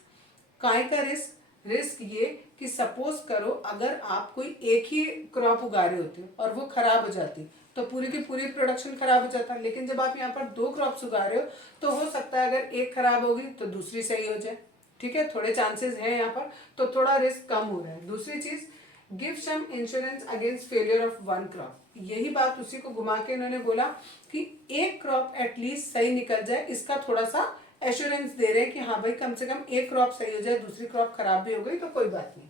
काय का रिस्क, रिस्क ये कि सपोज करो अगर आप कोई एक ही क्रॉप उगा रहे होते और वो खराब हो जाती तो पूरी की पूरी प्रोडक्शन खराब हो जाता। लेकिन जब आप यहाँ पर दो क्रॉप्स उगा रहे हो तो हो सकता है अगर एक खराब होगी तो दूसरी सही हो जाए। ठीक है, थोड़े चांसेस हैं यहाँ पर, तो थोड़ा रिस्क कम हो रहा है। दूसरी चीज, give some insurance against failure of one crop. यही बात उसी को घुमा के इन्होंने बोला कि एक क्रॉप एटलीस्ट सही निकल जाए, इसका थोड़ा सा एश्योरेंस दे रहे हैं कि हाँ भाई कम से कम एक क्रॉप सही हो जाए, दूसरी क्रॉप खराब भी हो गई तो कोई बात नहीं।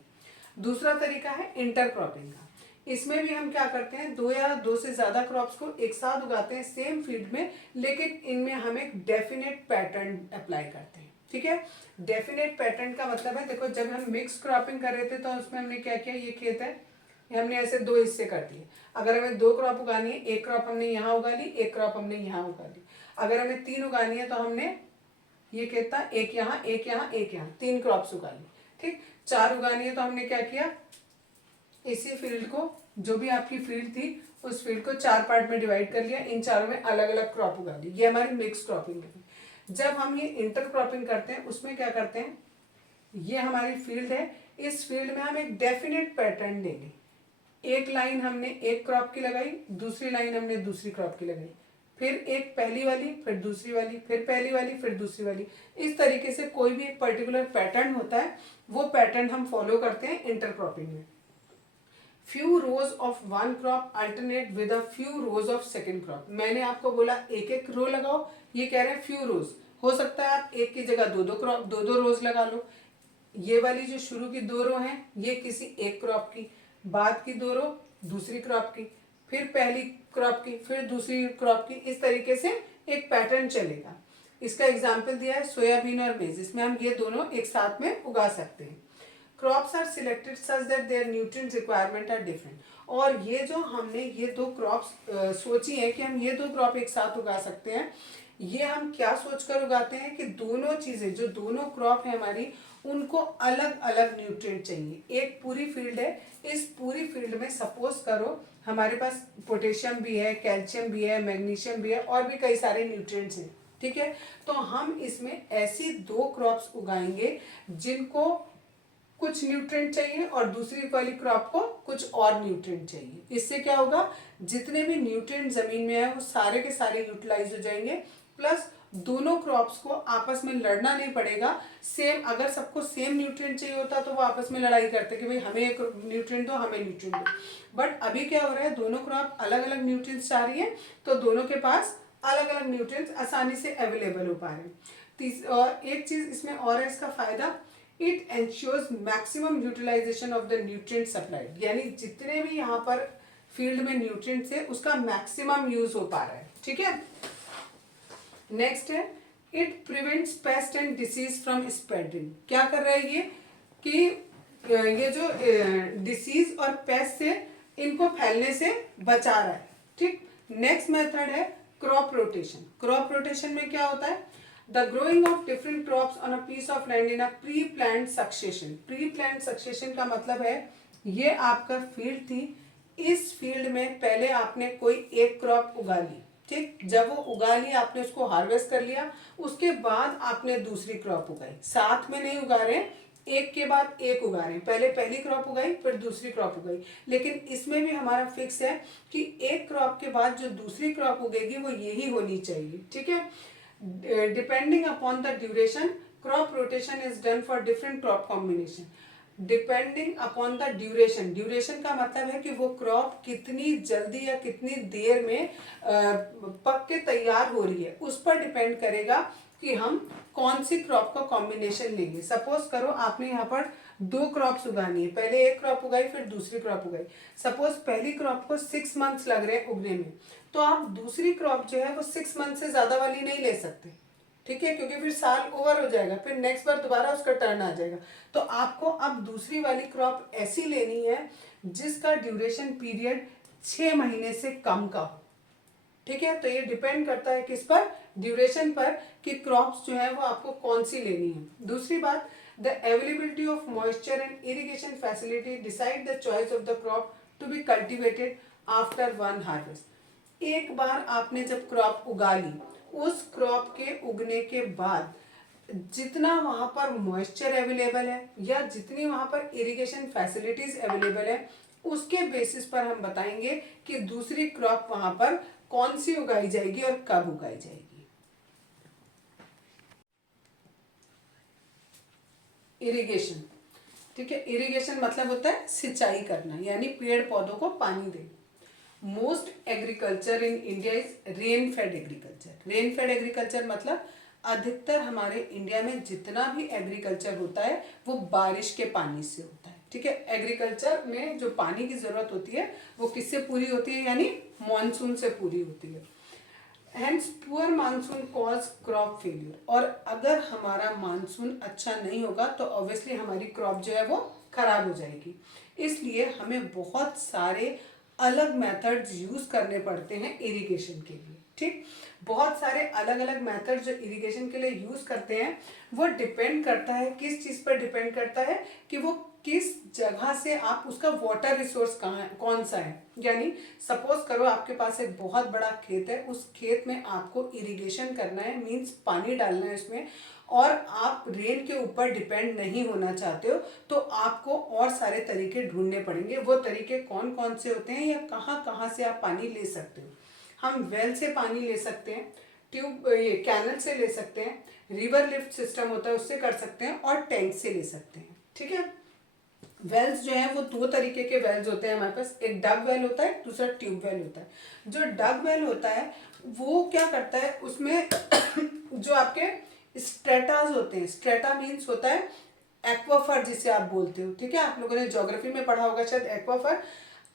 दूसरा तरीका है इंटर क्रॉपिंग का। इसमें भी हम क्या करते हैं, दो या दो से ज्यादा क्रॉप्स को एक साथ उगाते हैं सेम फील्ड में, लेकिन इनमें हम एक डेफिनेट पैटर्न अप्लाई करते हैं। ठीक है, डेफिनेट पैटर्न का मतलब है, देखो जब हम मिक्स क्रॉपिंग कर रहे थे तो उसमें हमने क्या किया, ये खेत है, हमने ऐसे दो हिस्से कर दिए। अगर हमें दो क्रॉप उगानी है, एक क्रॉप हमने यहाँ उगा ली, एक क्रॉप हमने यहाँ उगा ली। अगर हमें तीन उगानी है तो हमने ये कहता एक यहाँ एक यहाँ एक यहाँ, तीन क्रॉप्स उगा ली। ठीक, चार उगानी है तो हमने क्या किया, इसी फील्ड को, जो भी आपकी फील्ड थी उस फील्ड को चार पार्ट में डिवाइड कर लिया, इन चारों में अलग अलग क्रॉप उगा ली। ये हमारी मिक्स क्रॉपिंग है। जब हम ये इंटर क्रॉपिंग करते हैं उसमें क्या करते हैं, ये हमारी फील्ड है, इस फील्ड में हम एक डेफिनेट पैटर्न देंगे। एक लाइन हमने एक क्रॉप की लगाई, दूसरी लाइन हमने दूसरी क्रॉप की लगाई, फिर एक पहली वाली, फिर दूसरी वाली, फिर पहली वाली, फिर दूसरी वाली। इस तरीके से कोई भी एक पर्टिकुलर पैटर्न होता है, वो पैटर्न हम फॉलो करते हैं इंटरक्रॉपिंग में। Few rows of one crop alternate with a few rows of second crop. मैंने आपको बोला एक एक रो लगाओ, ये कह रहे हैं फ्यू रोज। हो सकता है आप एक की जगह दो दो क्रॉप, दो दो रोज लगा लो। ये वाली जो शुरू की दो रो हैं ये किसी एक क्रॉप की, बाद की दो रो दूसरी क्रॉप की, फिर पहली क्रॉप की, फिर दूसरी क्रॉप की। इस तरीके से एक पैटर्न चलेगा। इसका एग्जाम्पल दिया है सोयाबीन और मेज, इसमें हम ये दोनों एक साथ में उगा सकते हैं। Crops are selected such that their nutrient requirement are different. और ये जो हमने ये दो क्रॉप्स सोची है कि हम ये दो क्रॉप एक साथ उगा सकते हैं, ये हम क्या सोचकर उगाते हैं कि दोनों चीजें, जो दोनों क्रॉप है हमारी, उनको अलग अलग न्यूट्रिएंट चाहिए। एक पूरी फील्ड है, इस पूरी फील्ड में सपोज करो हमारे पास पोटेशियम भी है, कैल्शियम भी है, मैग्नीशियम भी है, और भी कई सारे न्यूट्रिएंट्स हैं। ठीक है, तो हम इसमें ऐसी दो क्रॉप्स उगाएंगे जिनको कुछ न्यूट्रिएंट चाहिए और दूसरी वाली क्रॉप को कुछ और न्यूट्रिएंट चाहिए। इससे क्या होगा, जितने भी न्यूट्रिएंट जमीन में है वो सारे के सारे यूटिलाइज हो जाएंगे, प्लस दोनों क्रॉप्स को आपस में लड़ना नहीं पड़ेगा। सेम, अगर सबको सेम न्यूट्रिएंट चाहिए होता तो वो आपस में लड़ाई करते कि भाई हमें एक न्यूट्रिएंट दो, हमें न्यूट्रिएंट दो। बट अभी क्या हो रहा है, दोनों क्रॉप अलग अलग न्यूट्रिएंट्स चाह रही है, तो दोनों के पास अलग अलग न्यूट्रिएंट्स आसानी से अवेलेबल हो पा रहे हैं। और एक चीज इसमें और है, इसका फायदा, it ensures maximum utilization of the nutrient supplied. यानी जितने भी यहाँ पर फील्ड में न्यूट्रिएंट्स है उसका मैक्सिमम यूज हो पा रहा है। ठीक है, नेक्स्ट है, it prevents paste and disease from spreading. क्या कर रहा है ये कि ये जो डिसीज और पेस्ट से इनको फैलने से बचा रहा है। ठीक, नेक्स्ट मेथड है क्रॉप रोटेशन। क्रॉप रोटेशन में क्या होता है, the growing of different crops on a piece of land in a pre planned succession. Pre planned succession का मतलब है, ये आपका फील्ड थी, इस फील्ड में पहले आपने कोई एक क्रॉप उगा ली। ठीक, जब वो उगा लिया आपने उसको हार्वेस्ट कर लिया, उसके बाद आपने दूसरी क्रॉप उगाई। साथ में नहीं उगा रहे, एक के बाद एक उगा रहे हैं, पहले पहली क्रॉप उगाई फिर दूसरी क्रॉप उगाई। लेकिन इसमें भी हमारा फिक्स है कि एक क्रॉप के बाद जो दूसरी क्रॉप उगेगी वो यही होनी चाहिए। ठीक है, depending upon the duration, crop rotation is done for different crop combination. Depending upon the duration, duration का मतलब है कि वो क्रॉप कितनी जल्दी या कितनी देर में पक के तैयार हो रही है, उस पर डिपेंड करेगा कि हम कौन सी क्रॉप का कॉम्बिनेशन लेंगे। सपोज करो आपने यहाँ पर दो क्रॉप्स उगानी है, पहले एक क्रॉप उगाई फिर दूसरी क्रॉप उगाई। सपोज पहली क्रॉप को 6 मंथ्स लग रहे हैं उगने में, तो आप दूसरी क्रॉप जो है वो 6 मंथ से ज्यादा वाली नहीं ले सकते। ठीक है, क्योंकि फिर साल ओवर हो जाएगा, फिर नेक्स्ट बार दोबारा उसका टर्न आ जाएगा। तो आपको अब दूसरी वाली क्रॉप ऐसी लेनी है जिसका ड्यूरेशन पीरियड 6 महीने से कम का हो। ठीक है, तो ये डिपेंड करता है किस पर, ड्यूरेशन पर, कि क्रॉप्स जो है वो आपको कौन सी लेनी है। दूसरी बात, the availability of moisture and irrigation facility decide the choice of the crop to be cultivated after one harvest. एक बार आपने जब क्रॉप उगा ली, उस क्रॉप के उगने के बाद जितना वहाँ पर मॉइस्चर अवेलेबल है या जितनी वहाँ पर इरिगेशन फैसिलिटीज अवेलेबल है, उसके बेसिस पर हम बताएंगे कि दूसरी क्रॉप वहाँ पर कौन सी उगाई जाएगी और कब उगाई जाएगी। इरिगेशन, ठीक है, इरिगेशन मतलब होता है सिंचाई करना, यानी पेड़ पौधों को पानी देना। Most agriculture in India is rain fade agriculture. Rain fade agriculture मतलब अधिकतर हमारे इंडिया में जितना भी एग्रीकल्चर होता है वो बारिश के पानी से होता है, ठीक है। एग्रीकल्चर में जो पानी की जरूरत होती है वो किससे पूरी होती है, यानी मॉनसून से पूरी होती है। Hence poor monsoon cause crop failure, और अगर हमारा मानसून अच्छा नहीं होगा तो ऑब्वियसली हमारी क्रॉप जो है वो खराब हो जाएगी। इसलिए हमें बहुत सारे अलग मेथड्स यूज करने पड़ते हैं इरिगेशन के लिए, ठीक। बहुत सारे अलग अलग मेथड जो इरिगेशन के लिए यूज करते हैं वो डिपेंड करता है, किस चीज पर डिपेंड करता है कि वो किस जगह से आप उसका वाटर रिसोर्स कहाँ है, कौन सा है। यानी सपोज करो आपके पास एक बहुत बड़ा खेत है, उस खेत में आपको इरिगेशन करना है, मींस पानी डालना है उसमें, और आप रेन के ऊपर डिपेंड नहीं होना चाहते हो, तो आपको और सारे तरीके ढूंढने पड़ेंगे। वो तरीके कौन कौन से होते हैं या कहाँ कहाँ से आप पानी ले सकते हो। हम वेल से पानी ले सकते हैं, ट्यूब ये कैनल से ले सकते हैं, रिवर लिफ्ट सिस्टम होता है उससे कर सकते हैं, और टैंक से ले सकते हैं, ठीक है। वेल्स जो है वो दो तरीके के वेल्स होते हैं हमारे पास, एक डग वेल होता है, दूसरा ट्यूब वेल होता है। जो डग वेल होता है वो क्या करता है, उसमें जो आपके स्ट्रेटाज होते हैं, स्ट्रेटा मीन्स होता है एक्वाफर जिसे आप बोलते हो, ठीक है। आप लोगों ने ज्योग्राफी में पढ़ा होगा शायद एक्वाफर।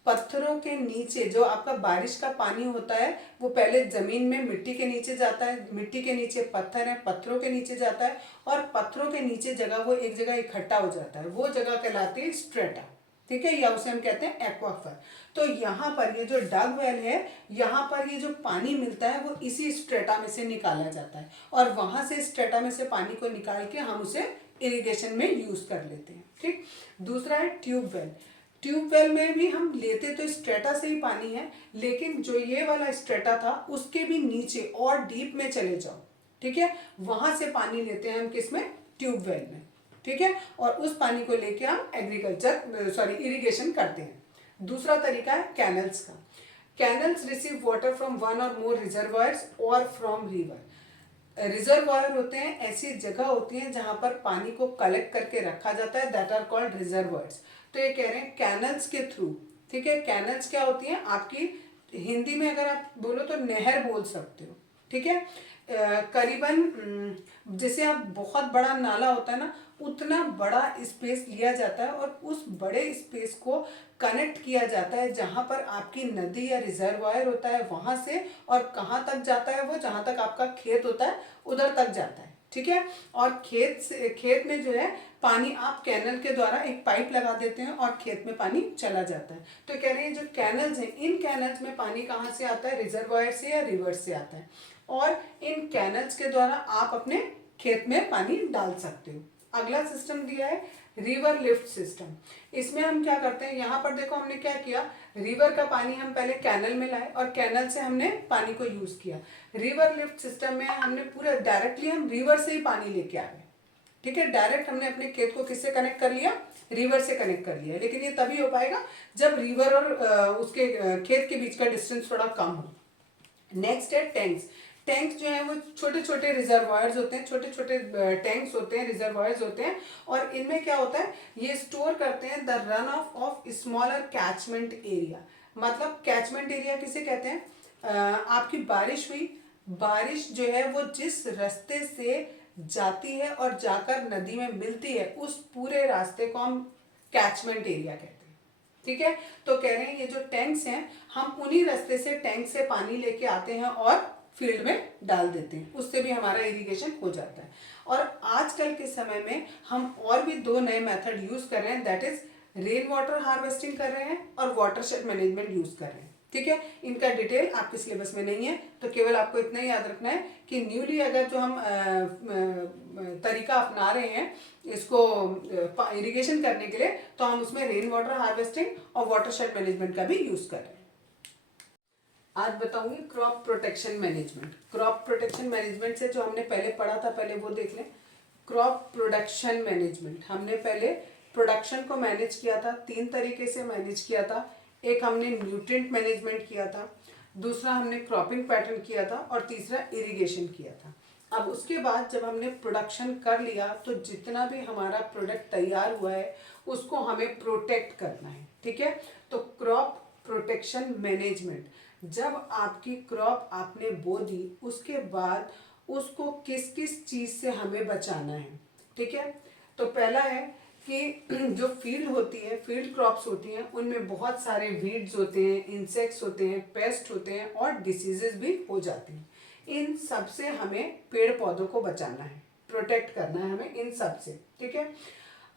पत्थरों के नीचे जो आपका बारिश का पानी होता है वो पहले जमीन में मिट्टी के नीचे जाता है, मिट्टी के नीचे पत्थर है, पत्थरों के नीचे जाता है, और पत्थरों के नीचे जगह वो एक जगह इकट्ठा हो जाता है, वो जगह कहलाती है स्ट्रेटा, ठीक है, या उसे हम कहते हैं एक्वाफर। तो यहाँ पर ये जो डग वेल है, यहाँ पर ये जो पानी मिलता है वो इसी स्ट्रेटा में से निकाला जाता है, और वहां से स्ट्रेटा में से पानी को निकाल के हम उसे इरिगेशन में यूज कर लेते हैं, ठीक। दूसरा है ट्यूब वेल। ट्यूबवेल में भी हम लेते तो स्ट्रेटा से ही पानी है, लेकिन जो ये वाला स्ट्रेटा था उसके भी नीचे और डीप में चले जाओ, ठीक है, वहां से पानी लेते हैं हम किसमें, ट्यूबवेल में, ठीक है। और उस पानी को लेके हम इरिगेशन करते हैं। दूसरा तरीका है कैनल्स का। Canals receive water from one और मोर रिजर्वायर्स और फ्रॉम रिवर। रिजर्वायर होते हैं ऐसी जगह होती है जहां पर पानी को कलेक्ट करके रखा जाता है, दैट आर कॉल्ड रिजर्वायर्स। तो ये कह रहे हैं कैनल्स के थ्रू, ठीक है। कैनल्स क्या होती हैं आपकी, हिंदी में अगर आप बोलो तो नहर बोल सकते हो, ठीक है। करीबन जैसे आप बहुत बड़ा नाला होता है ना, उतना बड़ा स्पेस लिया जाता है और उस बड़े स्पेस को कनेक्ट किया जाता है जहां पर आपकी नदी या रिजर्वायर होता है वहां से, और कहाँ तक जाता है वो, जहां तक आपका खेत होता है उधर तक जाता है, ठीक है। और खेत में जो है पानी आप कैनल के द्वारा एक पाइप लगा देते हैं और खेत में पानी चला जाता है। तो कह रहे हैं जो कैनल्स हैं, इन कैनल्स में पानी कहाँ से आता है, रिजर्वायर से या रिवर से आता है, और इन कैनल्स के द्वारा आप अपने खेत में पानी डाल सकते हो। अगला सिस्टम दिया है रिवर लिफ्ट सिस्टम। इसमें हम क्या करते हैं, यहाँ पर देखो हमने क्या किया, रिवर का पानी हम पहले कैनल में लाए और कैनल से हमने पानी को यूज किया। रिवर लिफ्ट सिस्टम में हमने पूरा डायरेक्टली हम रिवर से ही पानी लेके आ गए, ठीक है। डायरेक्ट हमने अपने खेत को किससे कनेक्ट कर लिया, रिवर से कनेक्ट कर लिया। लेकिन ये तभी हो पाएगा जब रिवर और उसके खेत के बीच का डिस्टेंस थोड़ा कम हो। नेक्स्ट है टैंक्स। टैंक्स जो है वो छोटे छोटे रिजर्वायर्स होते हैं, छोटे छोटे टैंक्स होते हैं, रिजर्वायर्स होते हैं, और इनमें क्या होता है, ये स्टोर करते हैं the run of smaller catchment area. मतलब कैचमेंट एरिया किसे कहते हैं, आपकी बारिश हुई, बारिश जो है वो जिस रास्ते से जाती है और जाकर नदी में मिलती है उस पूरे रास्ते को हम कैचमेंट एरिया कहते हैं, ठीक है। तो कह रहे हैं ये जो टैंक्स हैं हम उन्हीं रास्ते से टैंक से पानी लेके आते हैं और फील्ड में डाल देते हैं, उससे भी हमारा इरिगेशन हो जाता है। और आजकल के समय में हम और भी दो नए मेथड यूज कर रहे हैं, that is rain water harvesting कर रहे हैं और वाटरशेड मैनेजमेंट यूज कर रहे हैं, ठीक है। इनका डिटेल आपके सिलेबस में नहीं है, तो केवल आपको इतना ही याद रखना है कि न्यूली अगर जो हम तरीका अपना रहे हैं इसको इरिगेशन करने के लिए, तो हम उसमें रेन वाटर हार्वेस्टिंग और वाटरशेड मैनेजमेंट का भी यूज कर रहे हैं। आज बताऊंगी crop protection management. Crop protection management से जो हमने पहले पढ़ा था, पहले वो देख लें। क्रॉप प्रोडक्शन मैनेजमेंट, हमने पहले प्रोडक्शन को मैनेज किया था, 3 तरीके से मैनेज किया था। एक हमने न्यूट्रिएंट मैनेजमेंट किया था, दूसरा हमने क्रॉपिंग पैटर्न किया था और तीसरा इरिगेशन किया था। अब उसके बाद जब हमने प्रोडक्शन कर लिया तो जितना भी हमारा प्रोडक्ट तैयार हुआ है उसको हमें प्रोटेक्ट करना है, ठीक है। तो क्रॉप प्रोटेक्शन मैनेजमेंट, जब आपकी क्रॉप आपने बो दी उसके बाद उसको किस किस चीज़ से हमें बचाना है, ठीक है। तो पहला है कि जो फील्ड होती है, फील्ड क्रॉप्स होती हैं, उनमें बहुत सारे वीड्स होते हैं, इंसेक्ट्स होते हैं, पेस्ट होते हैं और डिसीजेस भी हो जाती हैं। इन सब से हमें पेड़ पौधों को बचाना है, प्रोटेक्ट करना है हमें इन सब से, ठीक है।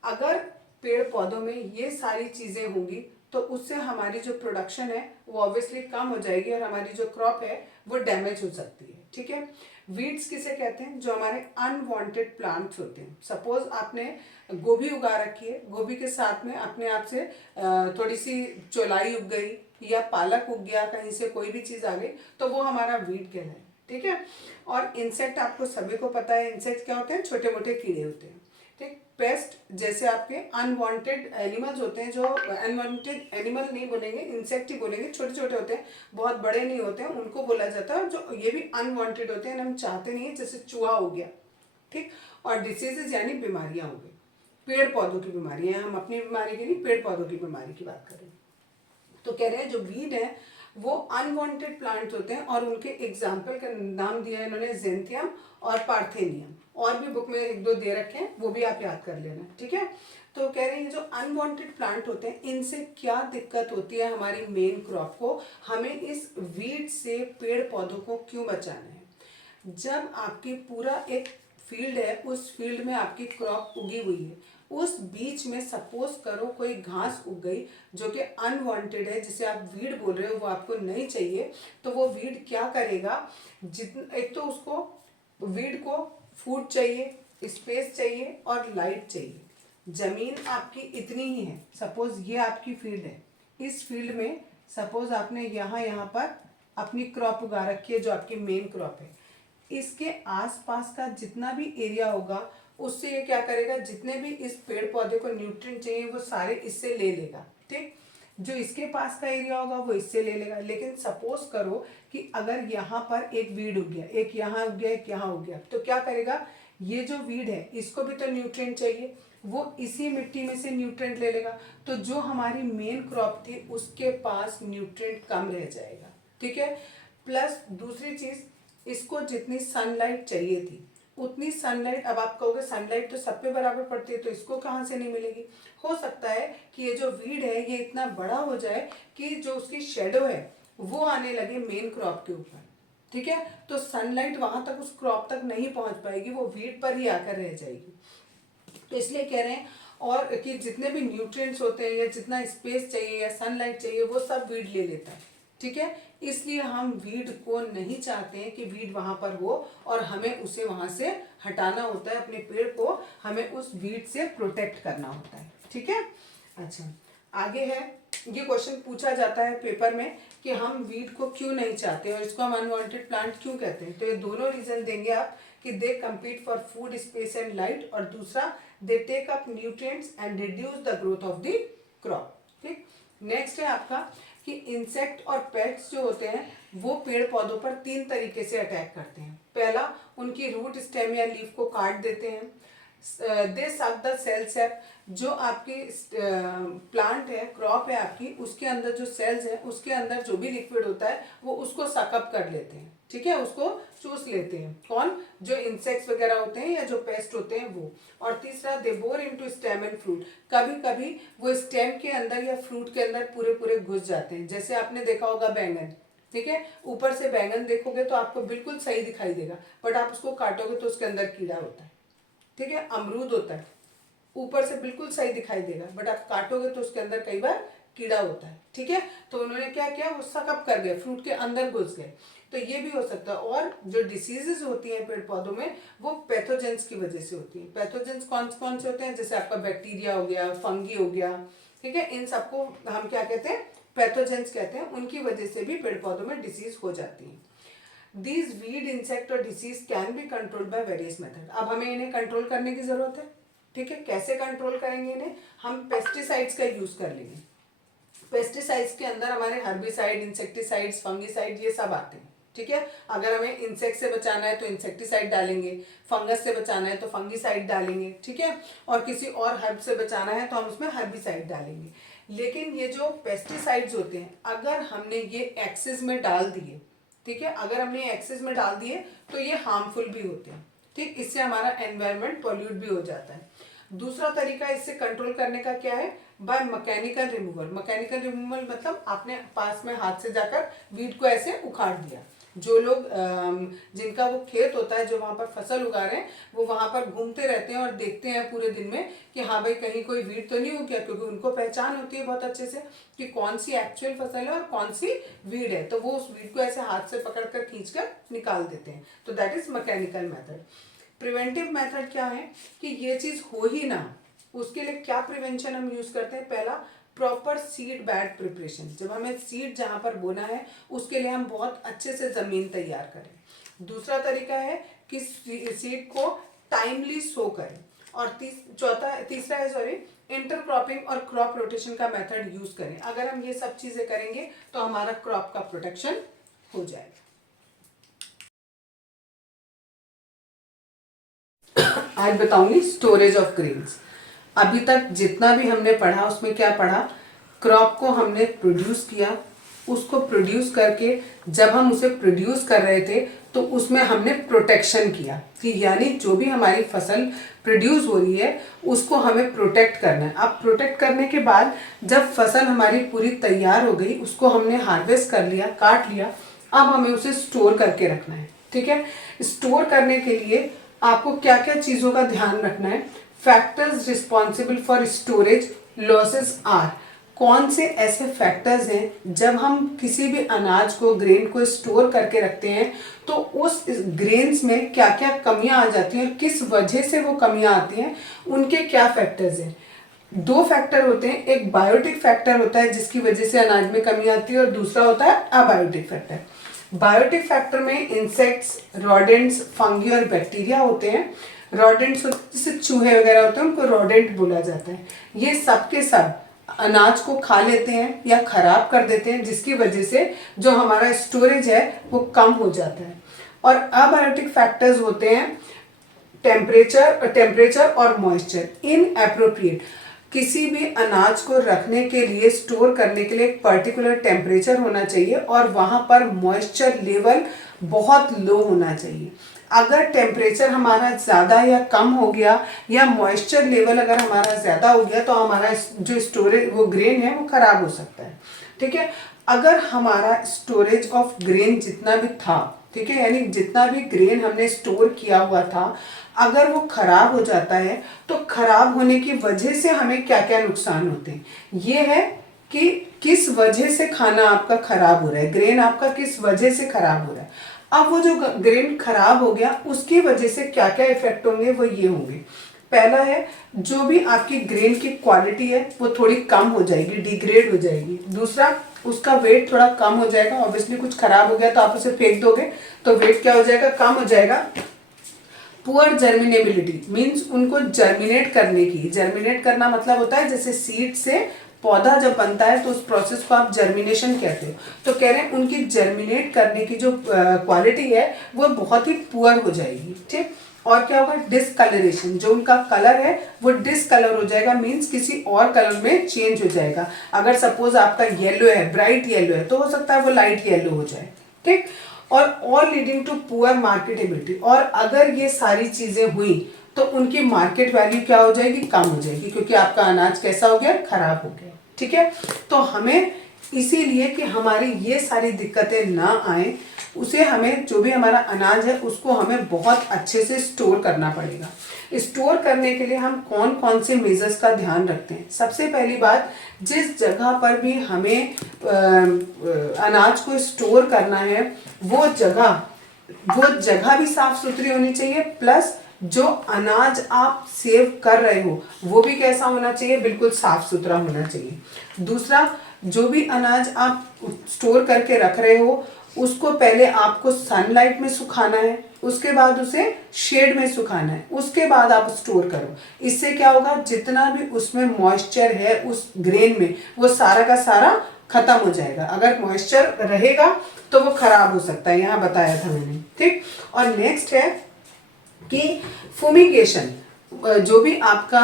अगर पेड़ पौधों में ये सारी चीज़ें होंगी तो उससे हमारी जो प्रोडक्शन है वो ऑब्वियसली कम हो जाएगी और हमारी जो क्रॉप है वो डैमेज हो सकती है, ठीक है। वीड्स किसे कहते हैं? जो हमारे अनवांटेड प्लांट्स होते हैं। सपोज आपने गोभी उगा रखी है, गोभी के साथ में अपने आप से थोड़ी सी चौलाई उग गई या पालक उग गया, कहीं से कोई भी चीज़ आ गई तो वो हमारा वीड कहलाए, ठीक है। और इंसेक्ट, आपको सभी को पता है इंसेक्ट क्या होते हैं? छोटे मोटे कीड़े होते हैं, ठीक। पेस्ट जैसे आपके अनवांटेड एनिमल्स होते हैं, जो अनवांटेड एनिमल नहीं बोलेंगे, इंसेक्ट ही बोलेंगे, छोटे छोटे होते हैं, बहुत बड़े नहीं होते हैं, उनको बोला जाता है। जो ये भी अनवांटेड होते हैं, हम चाहते नहीं है, जैसे चूहा हो गया, ठीक। और डिसीजेज यानी बीमारियां हो गई, पेड़ पौधों की बीमारियां, हम अपनी बीमारी की नहीं, पेड़ पौधों की बीमारी की बात करें। तो कह रहे हैं जो वीड है वो अनवांटेड प्लांट होते हैं और उनके एग्जाम्पल का नाम दिया है इन्होंने जेंथियम और पार्थेनियम, और भी बुक में 1-2 दे रखे हैं, वो भी आप याद कर लेना, ठीक है। तो कह रहे हैं जो अनवांटेड प्लांट होते हैं इनसे क्या दिक्कत होती है हमारी मेन क्रॉप को, हमें इस वीड से पेड़ पौधों को क्यों बचाना है। जब आपकी पूरा एक फील्ड है, उस फील्ड में आपकी क्रॉप उगी हुई है, उस बीच में सपोज करो कोई घास उग गई जो कि अनवांटेड है, जिसे आप वीड बोल रहे हो, वो आपको नहीं चाहिए, तो वो वीड क्या करेगा, जितना एक तो उसको वीड को फूड चाहिए, स्पेस चाहिए और लाइट चाहिए। जमीन आपकी इतनी ही है, सपोज ये आपकी फील्ड है, इस फील्ड में सपोज आपने यहाँ पर अपनी क्रॉप उगा रखी है जो आपकी मेन क्रॉप है, इसके आसपास का जितना भी एरिया होगा उससे ये क्या करेगा, जितने भी इस पेड़ पौधे को न्यूट्रिएंट चाहिए वो सारे इससे ले लेगा, ठीक। जो इसके पास का एरिया होगा वो इससे ले लेगा। लेकिन सपोज करो कि अगर यहाँ पर एक वीड उग गया, एक यहाँ उग गया, एक यहाँ उग गया, तो क्या करेगा, ये जो वीड है इसको भी तो न्यूट्रिएंट चाहिए, वो इसी मिट्टी में से न्यूट्रिएंट ले लेगा, तो जो हमारी मेन क्रॉप थी उसके पास न्यूट्रिएंट कम रह जाएगा, ठीक है। प्लस दूसरी चीज, इसको जितनी सनलाइट चाहिए थी उतनी सनलाइट, अब आप कहोगे सनलाइट तो सब पे बराबर पड़ती है तो इसको कहाँ से नहीं मिलेगी। हो सकता है कि ये जो वीड है ये इतना बड़ा हो जाए कि जो उसकी शेडो है वो आने लगे मेन क्रॉप के ऊपर, ठीक है। तो सनलाइट वहां तक उस क्रॉप तक नहीं पहुंच पाएगी, वो वीड पर ही आकर रह जाएगी। तो इसलिए कह रहे हैं और कि जितने भी न्यूट्रिएंट्स होते हैं या जितना स्पेस चाहिए या सनलाइट चाहिए वो सब वीड ले लेता है, ठीक है। इसलिए हम वीड को नहीं चाहते हैं कि वीड वहां पर हो और हमें उसे वहां से हटाना होता है, अपने पेड़ को हमें उस वीड से प्रोटेक्ट करना होता है, ठीक है। अच्छा, आगे है, ये क्वेश्चन पूछा जाता है पेपर में कि हम वीड को क्यों नहीं चाहते और इसको हम अनवांटेड प्लांट क्यों कहते हैं। तो ये दोनों रीजन देंगे आप कि they compete for food, space and light, और दूसरा they take up nutrients and reduce the growth of the crop, ठीक। नेक्स्ट है आपका कि इंसेक्ट और पेस्ट्स जो होते हैं वो पेड़ पौधों पर 3 तरीके से अटैक करते हैं। पहला, उनकी रूट, स्टेम या लीफ को काट देते हैं। दे सक द सेल सेप, जो आपकी प्लांट है, क्रॉप है आपकी, उसके अंदर जो सेल्स हैं उसके अंदर जो भी लिक्विड होता है वो उसको सकअप कर लेते हैं, ठीक है, उसको चूस लेते हैं। कौन? जो इंसेक्ट्स वगैरह होते हैं या जो पेस्ट होते हैं वो। और तीसरा, they bore into stem and fruit, कभी कभी वो स्टेम के अंदर या फ्रूट के अंदर पूरे पूरे घुस जाते हैं। जैसे आपने देखा होगा बैंगन, ठीक है, ऊपर से बैंगन देखोगे तो आपको बिल्कुल सही दिखाई देगा, बट आप उसको काटोगे तो उसके अंदर कीड़ा होता है, ठीक है। अमरूद होता है, ऊपर से बिल्कुल सही दिखाई देगा, बट आप काटोगे तो उसके अंदर कई बार कीड़ा होता है, ठीक है। तो उन्होंने क्या किया, वो सकअप कर गए, फ्रूट के अंदर घुस गए। तो ये भी हो सकता है। और जो डिसीजेज होती हैं पेड़ पौधों में वो पैथोजेंस की वजह से होती हैं। पैथोजेंस कौन कौन से होते हैं? जैसे आपका बैक्टीरिया हो गया, फंगी हो गया, ठीक है, इन सबको हम क्या कहते हैं? पैथोजेंस कहते हैं। उनकी वजह से भी पेड़ पौधों में डिसीज हो जाती है। दीज वीड इंसेक्ट और disease can be controlled by various method. अब हमें इन्हें कंट्रोल करने की जरूरत है, ठीक है। कैसे कंट्रोल करेंगे इन्हें? हम पेस्टिसाइड्स का यूज कर लेंगे। पेस्टिसाइड्स के अंदर हमारे हर्बिसाइड, इंसेक्टिसाइड्स, फंगिसाइड ये सब आते हैं, ठीक है। अगर हमें इंसेक्ट से बचाना है तो इंसेक्टिसाइड डालेंगे, फंगस से बचाना है तो फंगिसाइड डालेंगे, ठीक है, और किसी और हर्ब से बचाना है तो हम उसमें हर्बिसाइड डालेंगे। लेकिन ये जो पेस्टिसाइड्स होते हैं, अगर हमने ये एक्सेस में डाल दिए, ठीक है, अगर हमने एक्सेस में डाल दिए तो ये हार्मफुल भी होते हैं, ठीक। इससे हमारा एनवायरनमेंट पॉल्यूट भी हो जाता है। दूसरा तरीका इससे कंट्रोल करने का क्या है? By mechanical removal. Mechanical removal मतलब आपने पास में हाथ से जाकर वीड को ऐसे उखाड़ दिया। जो लोग जिनका वो खेत होता है, जो वहां पर फसल उगा रहे हैं, वो वहां पर घूमते रहते हैं और देखते हैं पूरे दिन में कि हाँ भाई कहीं कोई वीड तो नहीं हो गया, क्योंकि उनको पहचान होती है बहुत अच्छे से कि कौन सी एक्चुअल फसल है और कौन सी वीड है। तो वो उस वीड को ऐसे हाथ से पकड़ कर खींच कर निकाल देते हैं। तो that is mechanical method. Preventive method क्या है कि ये चीज हो ही ना, उसके लिए क्या प्रिवेंशन हम यूज करते हैं? पहला, प्रॉपर सीड बेड प्रिपरेशन। जब हमें सीड जहां पर बोना है उसके लिए हम बहुत अच्छे से जमीन तैयार करें। दूसरा तरीका है कि सीड को टाइमली सो करें। और तीसरा है इंटरक्रॉपिंग और क्रॉप रोटेशन का मेथड यूज करें। अगर हम ये सब चीजें करेंगे तो हमारा क्रॉप का प्रोटेक्शन हो जाएगा। आज बताऊंगी स्टोरेज ऑफ ग्रेन्स। अभी तक जितना भी हमने पढ़ा उसमें क्या पढ़ा? क्रॉप को हमने प्रोड्यूस किया, उसको प्रोड्यूस करके जब हम उसे प्रोड्यूस कर रहे थे तो उसमें हमने प्रोटेक्शन किया कि यानी जो भी हमारी फसल प्रोड्यूस हो रही है उसको हमें प्रोटेक्ट करना है। अब प्रोटेक्ट करने के बाद जब फसल हमारी पूरी तैयार हो गई, उसको हमने हार्वेस्ट कर लिया, काट लिया, अब हमें उसे स्टोर करके रखना है, ठीक है। स्टोर करने के लिए आपको क्या क्या चीजों का ध्यान रखना है? Factors responsible for storage losses are. कौन से ऐसे फैक्टर्स हैं जब हम किसी भी अनाज को, ग्रेन को स्टोर करके रखते हैं तो उस ग्रेन्स में क्या क्या कमियां आ जाती हैं और किस वजह से वो कमियां आती हैं, उनके क्या फैक्टर्स हैं? दो फैक्टर होते हैं, एक बायोटिक फैक्टर होता है जिसकी वजह से अनाज में कमी आती है और दूसरा होता है अबायोटिक फैक्टर। बायोटिक फैक्टर में इंसेक्ट्स, रोडेंट्स, फंगी और बैक्टीरिया होते हैं। रोडेंट्स जैसे चूहे वगैरह होते हैं, उनको रोडेंट बोला जाता है। ये सब के सब अनाज को खा लेते हैं या खराब कर देते हैं, जिसकी वजह से जो हमारा स्टोरेज है वो कम हो जाता है। और अबायोटिक फैक्टर्स होते हैं टेम्परेचर और मॉइस्चर। इनएप्रोप्रिएट, किसी भी अनाज को रखने के लिए, स्टोर करने के लिए एक पर्टिकुलर टेम्परेचर होना चाहिए और वहां पर मॉइस्चर लेवल बहुत लो होना चाहिए। अगर टेम्परेचर हमारा ज़्यादा या कम हो गया या मॉइस्चर लेवल अगर हमारा ज़्यादा हो गया तो हमारा जो स्टोरेज, वो ग्रेन है, वो खराब हो सकता है, ठीक है। अगर हमारा स्टोरेज ऑफ ग्रेन जितना भी था, ठीक है, यानी जितना भी ग्रेन हमने स्टोर किया हुआ था, अगर वो खराब हो जाता है तो खराब होने की वजह से हमें क्या क्या नुकसान होते हैं, ये है कि किस वजह से खाना आपका खराब हो रहा है, ग्रेन आपका किस वजह से खराब हो रहा है। अब वो जो ग्रेन खराब हो गया उसकी वजह से क्या क्या इफेक्ट होंगे, वो ये होंगे। पहला है, जो भी आपकी ग्रेन की क्वालिटी है वो थोड़ी कम हो जाएगी, डिग्रेड हो जाएगी। दूसरा, उसका वेट थोड़ा कम हो जाएगा। ऑब्वियसली कुछ खराब हो गया तो आप उसे फेंक दोगे तो वेट क्या हो जाएगा, कम हो जाएगा। पुअर जर्मिनेबिलिटी मीन्स उनको जर्मिनेट करने की, जर्मिनेट करना मतलब होता है जैसे सीड से पौधा जब बनता है तो उस प्रोसेस को आप जर्मिनेशन कहते हो। तो कह रहे हैं उनकी जर्मिनेट करने की जो क्वालिटी है वो बहुत ही पुअर हो जाएगी, ठीक। और क्या होगा, डिसकलरेशन, जो उनका कलर है वो डिसकलर हो जाएगा, मीन्स किसी और कलर में चेंज हो जाएगा। अगर सपोज आपका येलो है, ब्राइट येलो है, तो हो सकता है वो लाइट येलो हो जाए, ठीक। और all leading to poor marketability, और अगर ये सारी चीजें हुई तो उनकी मार्केट वैल्यू क्या हो जाएगी, कम हो जाएगी, क्योंकि आपका अनाज कैसा हो गया, खराब हो गया, ठीक है। तो हमें इसीलिए कि हमारी ये सारी दिक्कतें ना आए, उसे हमें, जो भी हमारा अनाज है उसको हमें बहुत अच्छे से स्टोर करना पड़ेगा। स्टोर करने के लिए हम कौन कौन से मेजर्स का ध्यान रखते हैं? सबसे पहली बात, जिस जगह पर भी हमें अनाज को स्टोर करना है वो जगह भी साफ सुथरी होनी चाहिए, प्लस जो अनाज आप सेव कर रहे हो वो भी कैसा होना चाहिए, बिल्कुल साफ सुथरा होना चाहिए। दूसरा, जो भी अनाज आप स्टोर करके रख रहे हो उसको पहले आपको सनलाइट में सुखाना है, उसके बाद उसे शेड में सुखाना है, उसके बाद आप स्टोर करो। इससे क्या होगा, जितना भी उसमें मॉइस्चर है उस ग्रेन में वो सारा का सारा खत्म हो जाएगा। अगर मॉइस्चर रहेगा तो वो खराब हो सकता है, यहाँ बताया था मैंने, ठीक। और नेक्स्ट है कि फुमिगेशन, जो भी आपका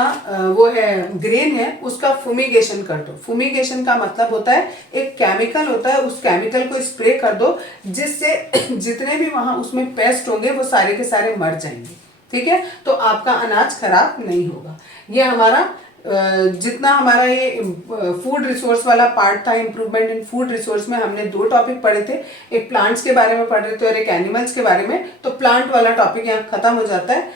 वो है ग्रेन है उसका फुमिगेशन कर दो। फुमिगेशन का मतलब होता है एक केमिकल होता है, उस केमिकल को स्प्रे कर दो जिससे जितने भी वहां उसमें पेस्ट होंगे वो सारे के सारे मर जाएंगे, ठीक है। तो आपका अनाज खराब नहीं होगा। ये हमारा जितना हमारा ये फूड रिसोर्स वाला पार्ट था, इंप्रूवमेंट इन फूड रिसोर्स में हमने 2 टॉपिक पढ़े थे, एक प्लांट्स के बारे में पढ़ रहे थे और एक एनिमल्स के बारे में। तो प्लांट वाला टॉपिक यहाँ खत्म हो जाता है।